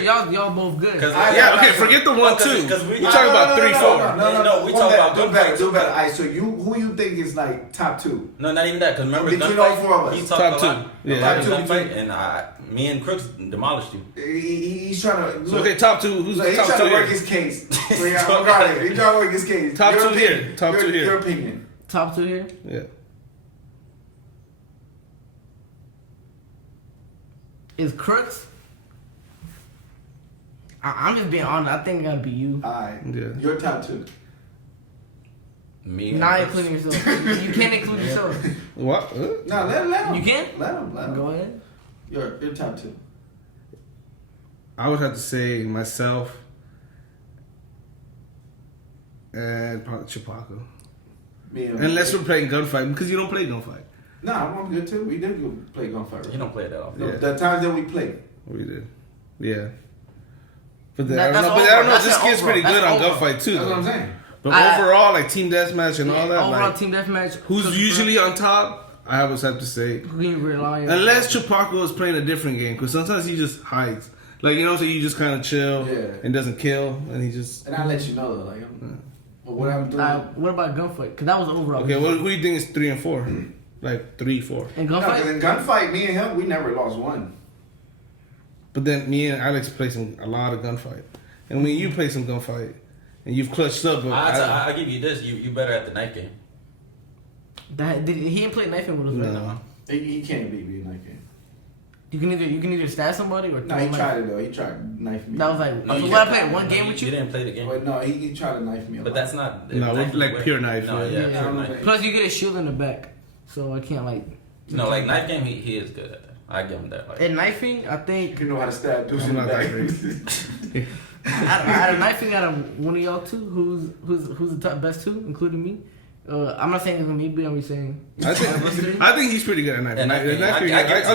Y'all both good. Yeah. Okay. Forget the 1, 2. Because we We're talking about 3, 4. No, we talk about do better. Do better. Alright, so who you think is like top two? No, not even that. Because remember, Between gunfight, all four of us. he talked Top a two. lot Yeah. about Top two gunfight, between- and Me and Krooks demolished you. He's trying to. So, okay, top two. Who's Look, the he's top trying two to work here? his case. So, yeah, I'm got it. He's trying to work his case. Top Your two opinion. here. Top two here. Your opinion. Top 2 here. Yeah. Is Krooks? I'm just being honest. I think it gotta be you. Alright. Yeah. Your top 2. Me. Not and including yourself. You can't include yourself. What? No, let him. You can? Let him. Go ahead. Your top 2. I would have to say myself and probably Chewbacca. Me and Unless we're playing gunfight, because you don't play gunfight. Nah, I'm good too. We did go play gunfight. You don't play that often. Yeah. The times that we played. We did. Yeah. But, That- I don't know, that's but I don't know. over. This That's kid's over. pretty good on That's over. gunfight too. That's Though. what I'm saying. But I- overall, like team deathmatch and all that, Overall like team deathmatch. who's usually on top? I always have to say, Who can you rely on? unless Chewbacca is playing a different game, because sometimes he just hides. Like you know, so you just kind of chill Yeah. and doesn't kill, and he just. And I let you know though, like, but what I'm doing. What about gunfight? Because that was overall. Okay, who do you think is 3 and 4? Like 3, 4. And No, 'cause gunfight. in gunfight, me and him, we never lost one. But then me and Alex play a lot of gunfight, and when you play some gunfight, and you've clutched up, but I give you this. You better at the night game. He didn't play knifing with us, right? no. He can't beat me in that game. You can either stab somebody or. No, he tried it though. He tried knifing me. That was like. No, so you what I didn't- played one no, game with You you. didn't play the game. But no, he tried to knife me. A But lot. that's not. No, knife like is pure way- knife, No, yeah. yeah, Yeah. pure knife. Plus, you get a shield in the back, so I can't like. No, like knife game, he is good at that. I give him that. Like, And knifing, I think You know how to stab dudes I'm in the not back. that great. out of knifing, out of one of y'all two, who's the top best two, including me. I'm not saying it's me, but I'm saying. I think he's pretty good at knife. and I'll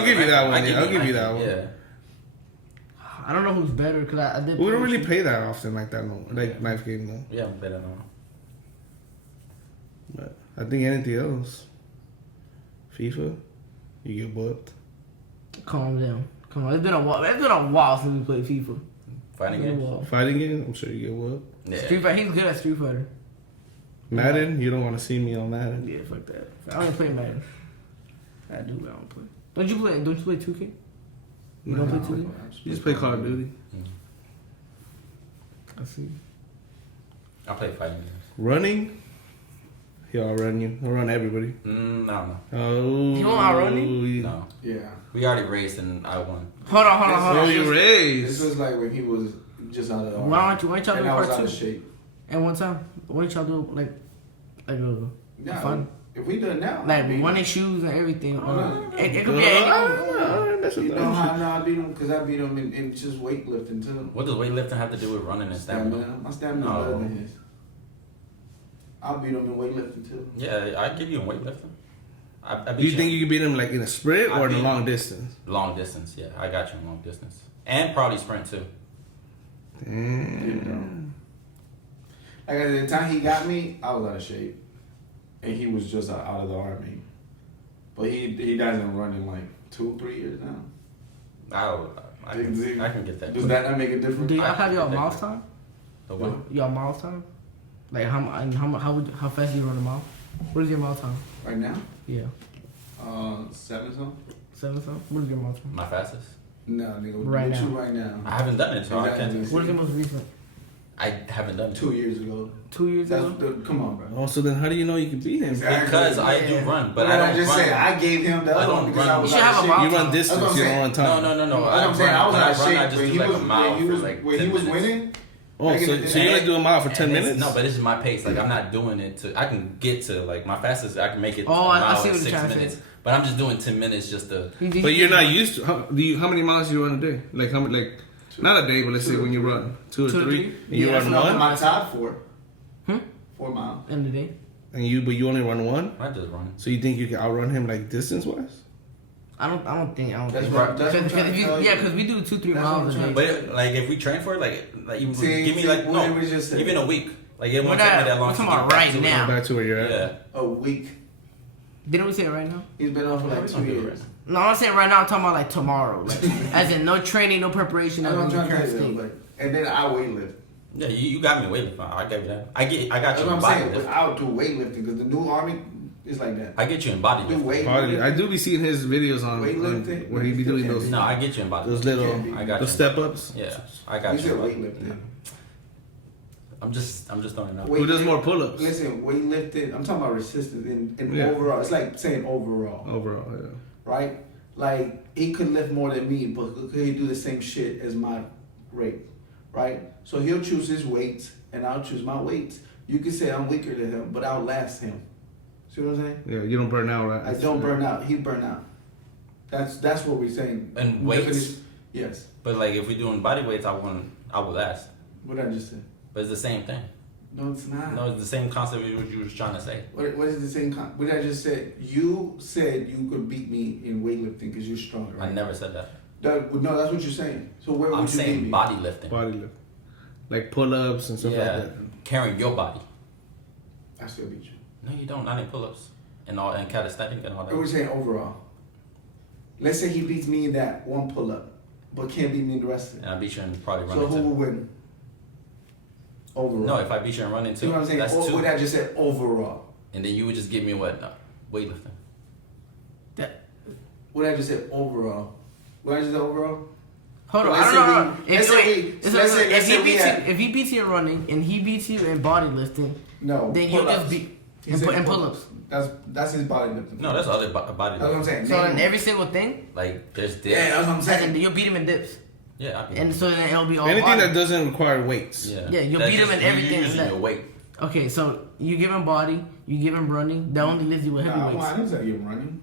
give you that one. I'll give you that one. Yeah. I don't know who's better because I did. We don't really play that often like that, no. Like knife game though. Yeah, I'm better now. But I think anything else, FIFA, you get whooped. Calm down. Come on, it's been a while. It's been a while since we played FIFA. Fighting It's been a games. while. Fighting game, I'm sure you get whooped. Yeah. Street Fighter, he's good at Street Fighter. Madden, you don't want to see me on Madden. Yeah, fuck that. I don't even play Madden. I do, but I don't play. Don't you play 2K? You don't play 2K? You just play Call of Duty. I see. I play fighting games. Running, he'll outrun you. He'll run everybody. No. Oh, He won't outrun you? No. Yeah. We already raced and I won. Hold on. Oh, you This raised. was like when he was just out of the army. Why don't y'all do and I was part out of 2? shape. And one time, why don't y'all do like a Yeah, fun? if we do it now, Like I beat running him. shoes and everything. No. It could be anything. That's You what know how I beat him? Because I beat him in just weightlifting too. What does weightlifting have to do with running and stamina? Stamina. My stamina No. is better than his. I beat him in weightlifting too. Yeah, I give you in weightlifting. I Do beat you think you can beat him like in a sprint I or in a beat- long distance? long distance? Yeah, I got you in long distance. And probably sprint too. Like at the time he got me, I was out of shape, and he was just out of the army. But he doesn't run in like 2-3 years now. I can get that. Does that not make a difference? Do y'all I- have y'all I- miles time? The what? Y'all miles time? Like how fast do you run a mile? What is your mile time? Right now, Yeah, 7 something. 7 something. What is your mile time? My fastest? No, nigga, Right what you now. right now? I haven't done it, so I Exactly. can't. What is your most recent? I haven't done it 2 years ago. 2 years That's ago. come on, bro. Oh, so then how do you know you can beat him? Exactly. because I do Yeah. run, but But I don't I just run. said I gave him the I other don't one because run. I was You should out have of a shape. You mile run time. distance, That's what you I'm don't run No, time. no. That's what I'm saying. I was When out of run, shape I just when do he like was a mile for like when 10 he was minutes. winning. Oh, so you only do a mile for 10 And it's- minutes? No, but this is my pace. Like I'm not doing it to. I can get to like my fastest. I can make it. Oh, a I mile see in what you're 6 trying to minutes. say. But I'm just doing 10 minutes just to. But you're not used to. How many miles do you run a day? Like how many? Like not a day, but let's say when you run 2 or 2 or 3, 3? and you Yeah, run that's one, My top 4. 4 miles. End of the day. and you only run one. I just run. So you think you can outrun him like distance wise? I don't think. That's think. right. That's what I'm trying to tell you. Yeah, because we do 2-3 That's what miles a I'm day. But like if we train for it, like even give me like what we just said. even a week. Like it We're won't take me not- that long. we're to talking get about back right to it. now. Back to where you're at. Yeah. A week. Didn't we say it right now? He's been on for like 2 years. No, I'm saying right now. I'm talking about like tomorrow. Like, as in no training, no preparation. That's what I'm nothing, trying to current tell you. state. Like, and then I weightlift. Yeah, you got me weightlifting. I gave you that. I got That's you what I'm body saying. lift. But I'll do weightlifting because the new army, It's like that. I get you in body Do lifting. weight. I do be seeing his videos on Weightlifting? where he be doing those No, I get you in body those lifting. little I got those you. step ups. Yeah, I got You you. said in body- weightlifting. I'm just throwing it out. Who does more pull-ups? Listen, weightlifting. I'm talking about resistance and Yeah. overall. It's like saying overall, Overall, yeah. right? Like he could lift more than me, but could he do the same shit as my rate, right? So he'll choose his weights, and I'll choose my weights. You could say I'm weaker than him, but I'll last him. See what I'm saying? Yeah, you don't burn out, right? I don't burn out. He burn out. That's what we're saying. And weights? Yes. But like if we're doing body weights, I will last. What I just said. But it's the same thing. No, it's not. No, it's the same concept you were trying to say. What is the same? What I just said? You said you could beat me in weightlifting because you're stronger. Right? I never said that. No, that's what you're saying. So where would I'm you beat saying me? body lifting. Body lift. Like pull-ups and stuff like Yeah, that. carrying your body. I still beat you. No, you don't. Not in pull-ups and all and calisthenics and all We're that. saying overall. Let's say he beats me in that one pull-up, but can't beat me in the rest of it. And I beat you in probably So running who too. will win? Overall. No, if I beat you in running See too, what I'm saying? that's two. What I just said overall. And then you would just give me what? No, weightlifting. What I just said overall. What I just said overall. Hold on, Let's I say don't know. we- let's say we- let's say we had- If he beats you in running and he beats you in body lifting, No. then you pull-ups. just beat He and said pull-ups. That's his body lifting. No, that's other body That's what I'm lifting. saying. So Name in them. every single thing, Like there's dips. Yeah, that's what I'm and saying. you'll beat him in dips, Yeah, I beat and so then it'll be all Anything body. that doesn't require weights. Yeah, you'll That's beat him just in you everything using that- your weight. Okay, so you give him body, you give him running. That only leaves you with Nah, heavyweights. I didn't say you're running.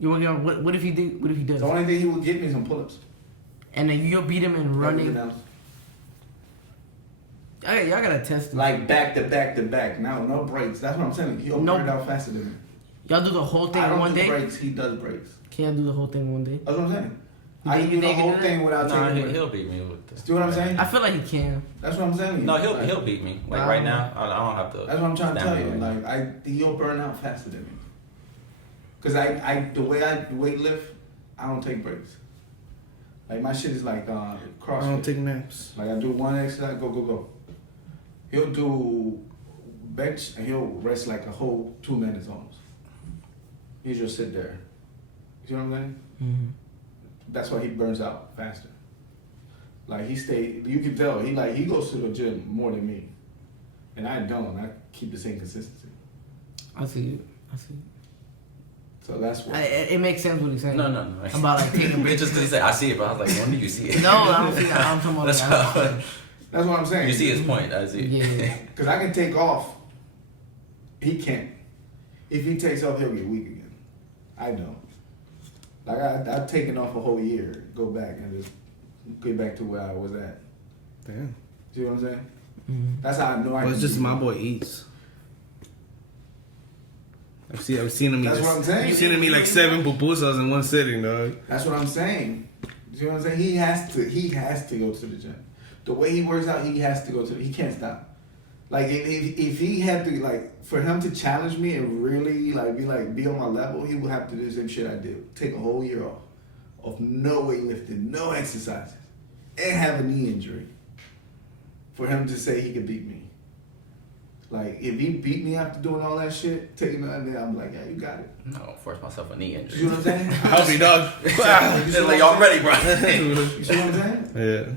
You want to give him, what if he do? What if he does? The only thing he would give me is some pull-ups. And then you'll beat him in running. Everything else. Okay, y'all gotta test it. Like back to back to back. No breaks. That's what I'm saying. He'll No. burn it out faster than me. Y'all do the whole thing I in don't one do day. breaks. He does breaks. Can y'all do the whole thing one day? That's what I'm saying. You I think- can you do the think he whole can do thing without No, taking breaks. he'll beat me with this. See what I'm saying? I feel like he can. That's what I'm saying. No, he'll Like, beat me. Like Nah. right now, I don't have to. That's what I'm trying to stand tell you. right now. Like he'll burn out faster than me. Cause the way I weight lift, I don't take breaks. Like my shit is like I CrossFit. don't take naps. Like I do one exercise, go. He'll do bench and he'll rest like a whole 2 minutes almost. He just sit there. You know what I'm saying? Mm-hmm. That's why he burns out faster. Like you can tell he goes to the gym more than me, and I don't. I keep the same consistency. I see it. So that's why. It makes sense what he's saying. No. About like taking It's breaks. just because he said I see it, but I was like, when do you see it? No, I don't see that. I'm talking about That's like, how- That's what I'm saying. You see his point. I see. yeah. Because I can take off. He can't. If he takes off, he'll get weak again. I don't. Like I've taken off a whole year, go back and just get back to where I was at. Damn. See what I'm saying? Mm-hmm. That's how I know I Well, can. it's just beat my him. boy eats. I've seen him eat. That's what I'm saying. I've seen him eat like 7 pupusas in one sitting, dog. That's what I'm saying. You know what I'm saying? He has to go to the gym. The way he works out, he has to go to. He can't stop. Like if he had to like for him to challenge me and really like be on my level, he would have to do the same shit I did. Take a whole year off of no weightlifting, no exercises, and have a knee injury for him to say he could beat me. Like if he beat me after doing all that shit, taking that, then I'm like, yeah, you got it. No, force myself a knee You injury. see what I'm saying? Healthy, dog. It's like y'all ready, bro. You see what I'm saying? Yeah.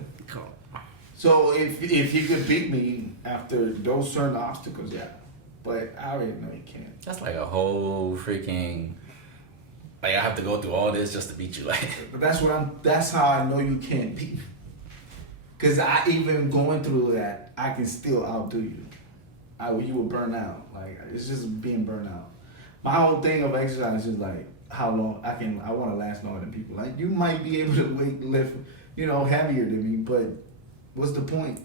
So if he could beat me after those certain obstacles, yeah. But I already know he can't. That's like a whole freaking. Like I have to go through all this just to beat you. Like But that's how I know you can't beat me. Cause I even going through that, I can still outdo you. You will burn out. Like it's just being burnt out. My whole thing of exercise is just like how long I want to last longer than people. Like you might be able to lift, heavier than me, but what's the point?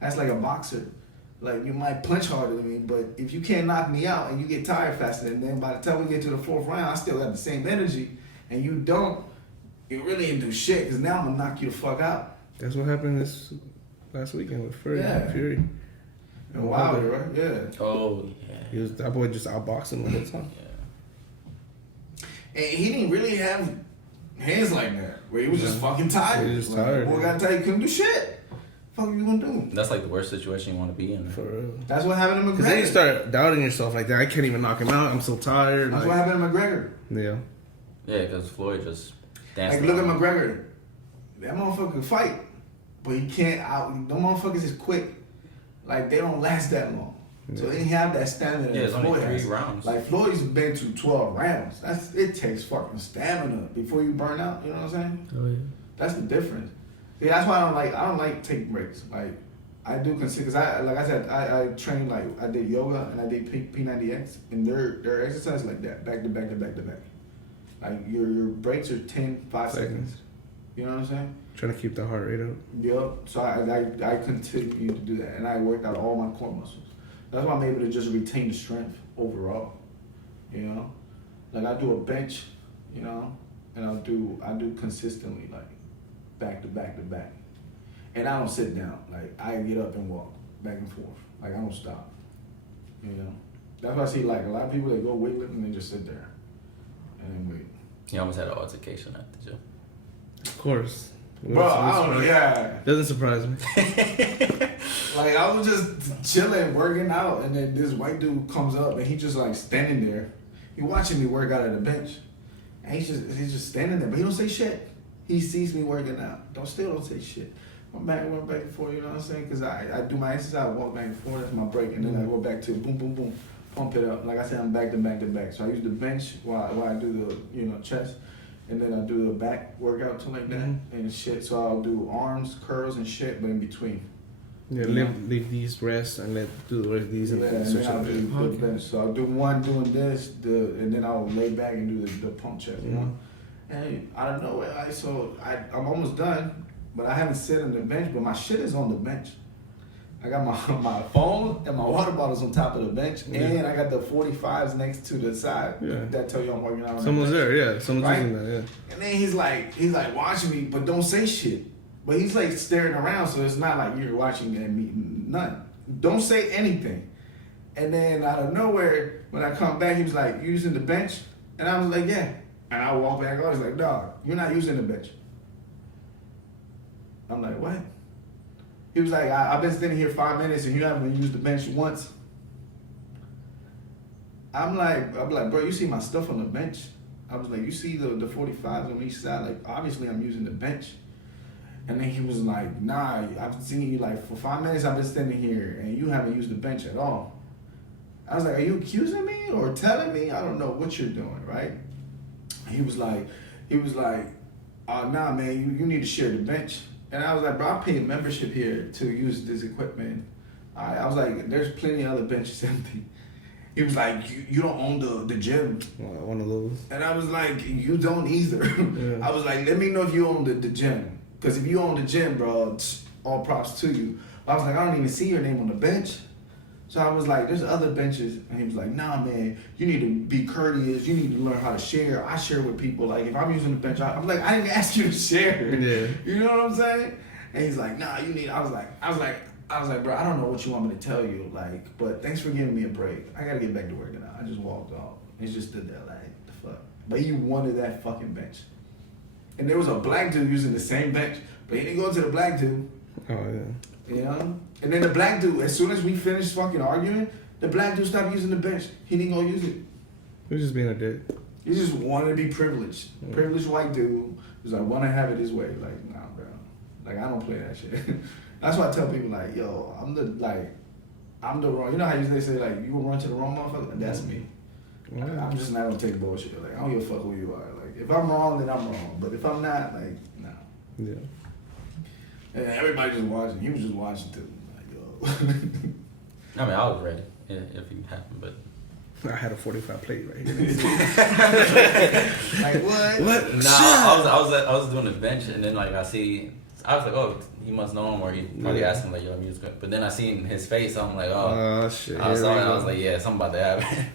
That's like a boxer. Like you might punch harder than me, but if you can't knock me out and you get tired faster, and then by the time we get to the 4th round, I still got the same energy, and you don't, you really didn't do shit. Cause now I'm gonna knock you the fuck out. That's what happened this last weekend with Fury. Yeah. Fury. And Wilder, right? Yeah. oh yeah. That boy just outboxed him the whole time. And he didn't really have hands like that, where he was just fucking tired. He was just Like, tired, Boy yeah. got tired, he couldn't do shit. Fuck you gonna do? That's like the worst situation you want to be in. For real. That's what happened to McGregor. Because then you start doubting yourself like that. I can't even knock him out. I'm so tired. That's like, what happened to McGregor. Yeah. Yeah, because Floyd just danced. Like, look at McGregor. That motherfucker can fight, but he can't out. Them motherfuckers is quick. Like, they don't last that long. So they didn't have that stamina. Yeah, it's that only Floyd 3 has. rounds. Like, Floyd's been to 12 rounds. It takes fucking stamina before you burn out. You know what I'm saying? Oh yeah. That's the difference. Yeah, that's why I don't like taking breaks. Like, I do consider, because I train, like, I did yoga and I did P90X, and their exercise like that, back to back to back to back. Like, your breaks are 5 seconds. You know what I'm saying? Trying to keep the heart rate up. Yep. So I continue to do that, and I worked out all my core muscles. That's why I'm able to just retain the strength overall. You know, like I do a bench, you know, and I do consistently, like back to back to back, and I don't sit down. Like I get up and walk back and forth. Like I don't stop. You know, that's why I see like a lot of people that go weightlifting and they just sit there and then wait. He almost had an altercation at the gym. Of course. Bro, I don't know. Yeah. Doesn't surprise me. Like I was just chilling, working out, and then this white dude comes up and he just like standing there. He watching me work out at the bench. And he's just standing there, but he don't say shit. He sees me working out. Still don't say shit. I'm back and forth, you know what I'm saying? Because I do my exercise, I walk back and forth, that's my break, and then I go back to boom, boom, boom, pump it up. Like I said, I'm back to back to back. So I use the bench while I do the chest. And then I do the back workout, something like that, and shit. So I'll do arms, curls, and shit, but in between. Yeah, leave these rest and do the rest of these and then switch I'll up. do the bench. So I'll do one doing this, and then I'll lay back and do the pump chest. You know? And I don't know, I'm almost done, but I haven't sit on the bench, but my shit is on the bench. I got my phone and my water bottles on top of the bench, and I got the 45s next to the side that tell you I'm working out. Someone's there, yeah. Someone's using that, yeah. And then he's like watching me, but don't say shit. But he's like staring around, so it's not like you're watching me, none. Don't say anything. And then out of nowhere, when I come back, he was like, "You using the bench?" And I was like, "Yeah." And I walk back, I was like, "Dog, you're not using the bench." I'm like, "What?" He was like, I've been standing here 5 minutes and you haven't used the bench once. I'm like, bro, you see my stuff on the bench? I was like, you see the 45s on each side? Like, obviously I'm using the bench. And then he was like, nah, I've seen you like for 5 minutes I've been standing here and you haven't used the bench at all. I was like, are you accusing me or telling me? I don't know what you're doing, right? He was like, nah, man, you need to share the bench. And I was like, bro, I pay a membership here to use this equipment. I was like, there's plenty of other benches empty. He was like, you don't own the gym. One of those. And I was like, you don't either. Yeah. I was like, let me know if you own the gym. Because if you own the gym, bro, all props to you. But I was like, I don't even see your name on the bench. So I was like, there's other benches. And he was like, nah, man, you need to be courteous. You need to learn how to share. I share with people. Like, if I'm using the bench, I'm like, I didn't ask you to share. Yeah. You know what I'm saying? And he's like, nah, you need, I was like, bro, I don't know what you want me to tell you. Like, but thanks for giving me a break. I got to get back to working out. I just walked off. He just stood there like, the fuck. But he wanted that fucking bench. And there was a black dude using the same bench. But he didn't go to the black dude. Oh, yeah. You know? And then the black dude, as soon as we finished fucking arguing, the black dude stopped using the bench. He didn't go use it. He was just being a dick. He just wanted to be privileged. Yeah. Privileged white dude who's like, want to have it his way. Like, nah, bro. Like, I don't play that shit. That's why I tell people, like, yo, I'm the wrong. You know how they say, like, you gonna run to the wrong motherfucker? That's me. Yeah. I'm just not gonna take bullshit. Like, I don't give a fuck who you are. Like, if I'm wrong, then I'm wrong. But if I'm not, like, no. Yeah. And everybody just watching. He was just watching too. I mean, I was ready if it happened, but I had a 45 plate right here. Like what? What? Nah, I was doing the bench, and then like I was like, oh, he must know him, or he probably asked him like, yo, music. But then I seen his face, so I'm like, oh shit. I was like, yeah, something about to happen.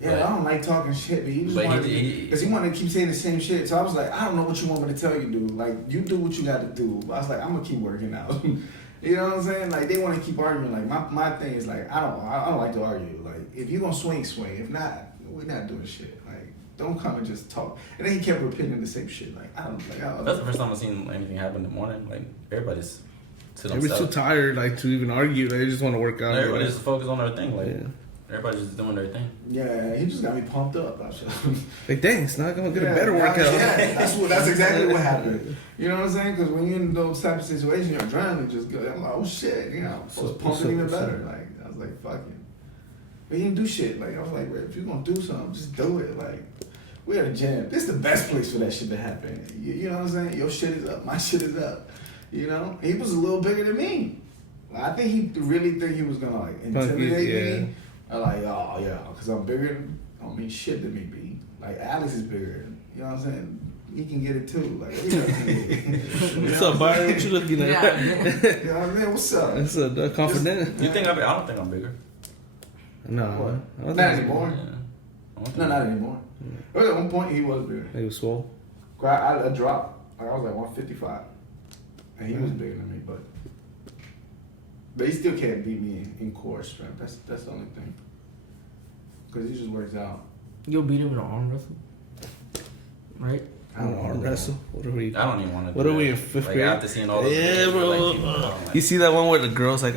Yeah, I don't like talking shit, but he just wanted because he wanted to keep saying the same shit. So I was like, I don't know what you want me to tell you, dude. Like, you do what you got to do. But I was like, I'm gonna keep working out. You know what I'm saying? Like, they want to keep arguing. Like, my thing is like, I don't like to argue. Like, if you gonna swing. If not, we're not doing shit. Like, don't come and just talk. And then he kept repeating the same shit. Like, I don't like. That's the first time I've seen anything happen in the morning. Like, everybody's to Everybody's too themselves. tired like to even argue. They just want to work out. Everybody just focus on their thing. Like Yeah. everybody's just doing their thing. Yeah, he just got me pumped up. Like, dang, it's not gonna get a better workout. Yeah, that's exactly what happened. You know what I'm saying? Because when you're in those type of situations, your adrenaline just goes. I'm like, oh shit, you know, I was pumping even better. Like I was like, fuck it. But he didn't do shit. Like I was like, if you're gonna do something, just do it. Like we at a gym. This is the best place for that shit to happen. You know what I'm saying? Your shit is up. My shit is up. You know, he was a little bigger than me. I think he really think he was gonna like intimidate me. I'm like, oh yeah, because I'm bigger. Don't mean shit to me, B. Like Alex is bigger. You know what I'm saying? He can get it too. Like everybody can get it. What's up, Byron? What you looking at? Yeah. You know what I mean? What's up? That's a confident. You think I don't think I'm bigger. No, I don't Not think anymore. Yeah. No, not anymore. But at one point he was bigger. he was swole. I dropped. Like, I was like 155, and he was bigger than me, but he still can't beat me in core strength. That's the only thing. Because he just works out. You'll beat him in an arm wrestle, right? I don't arm wrestle. What are we? I don't even want to. What are we in fifth grade? After seeing all those Yeah, videos, bro. like, people, You see that one where the girls like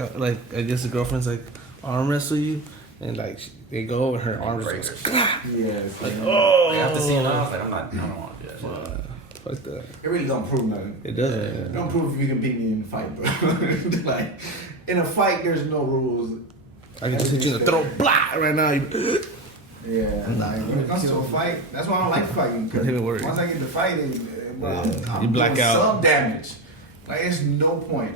I guess the girlfriend's like arm wrestle you, and like they go and her arm breaks. just goes, Yeah, it's like, oh. after seeing that, I was like, I don't want to do that. Shit. Fuck that. it really don't prove nothing. It doesn't. It don't prove if you can beat me in a fight, bro. Like in a fight, there's no rules. I can just hit you in the throat, blah, right now. Yeah, like, when it comes to a fight, that's why I don't like fighting. Cause Don't even worry. once I get to fighting, bro, Yeah. I'm You black doing out. some damage. Like, there's no point.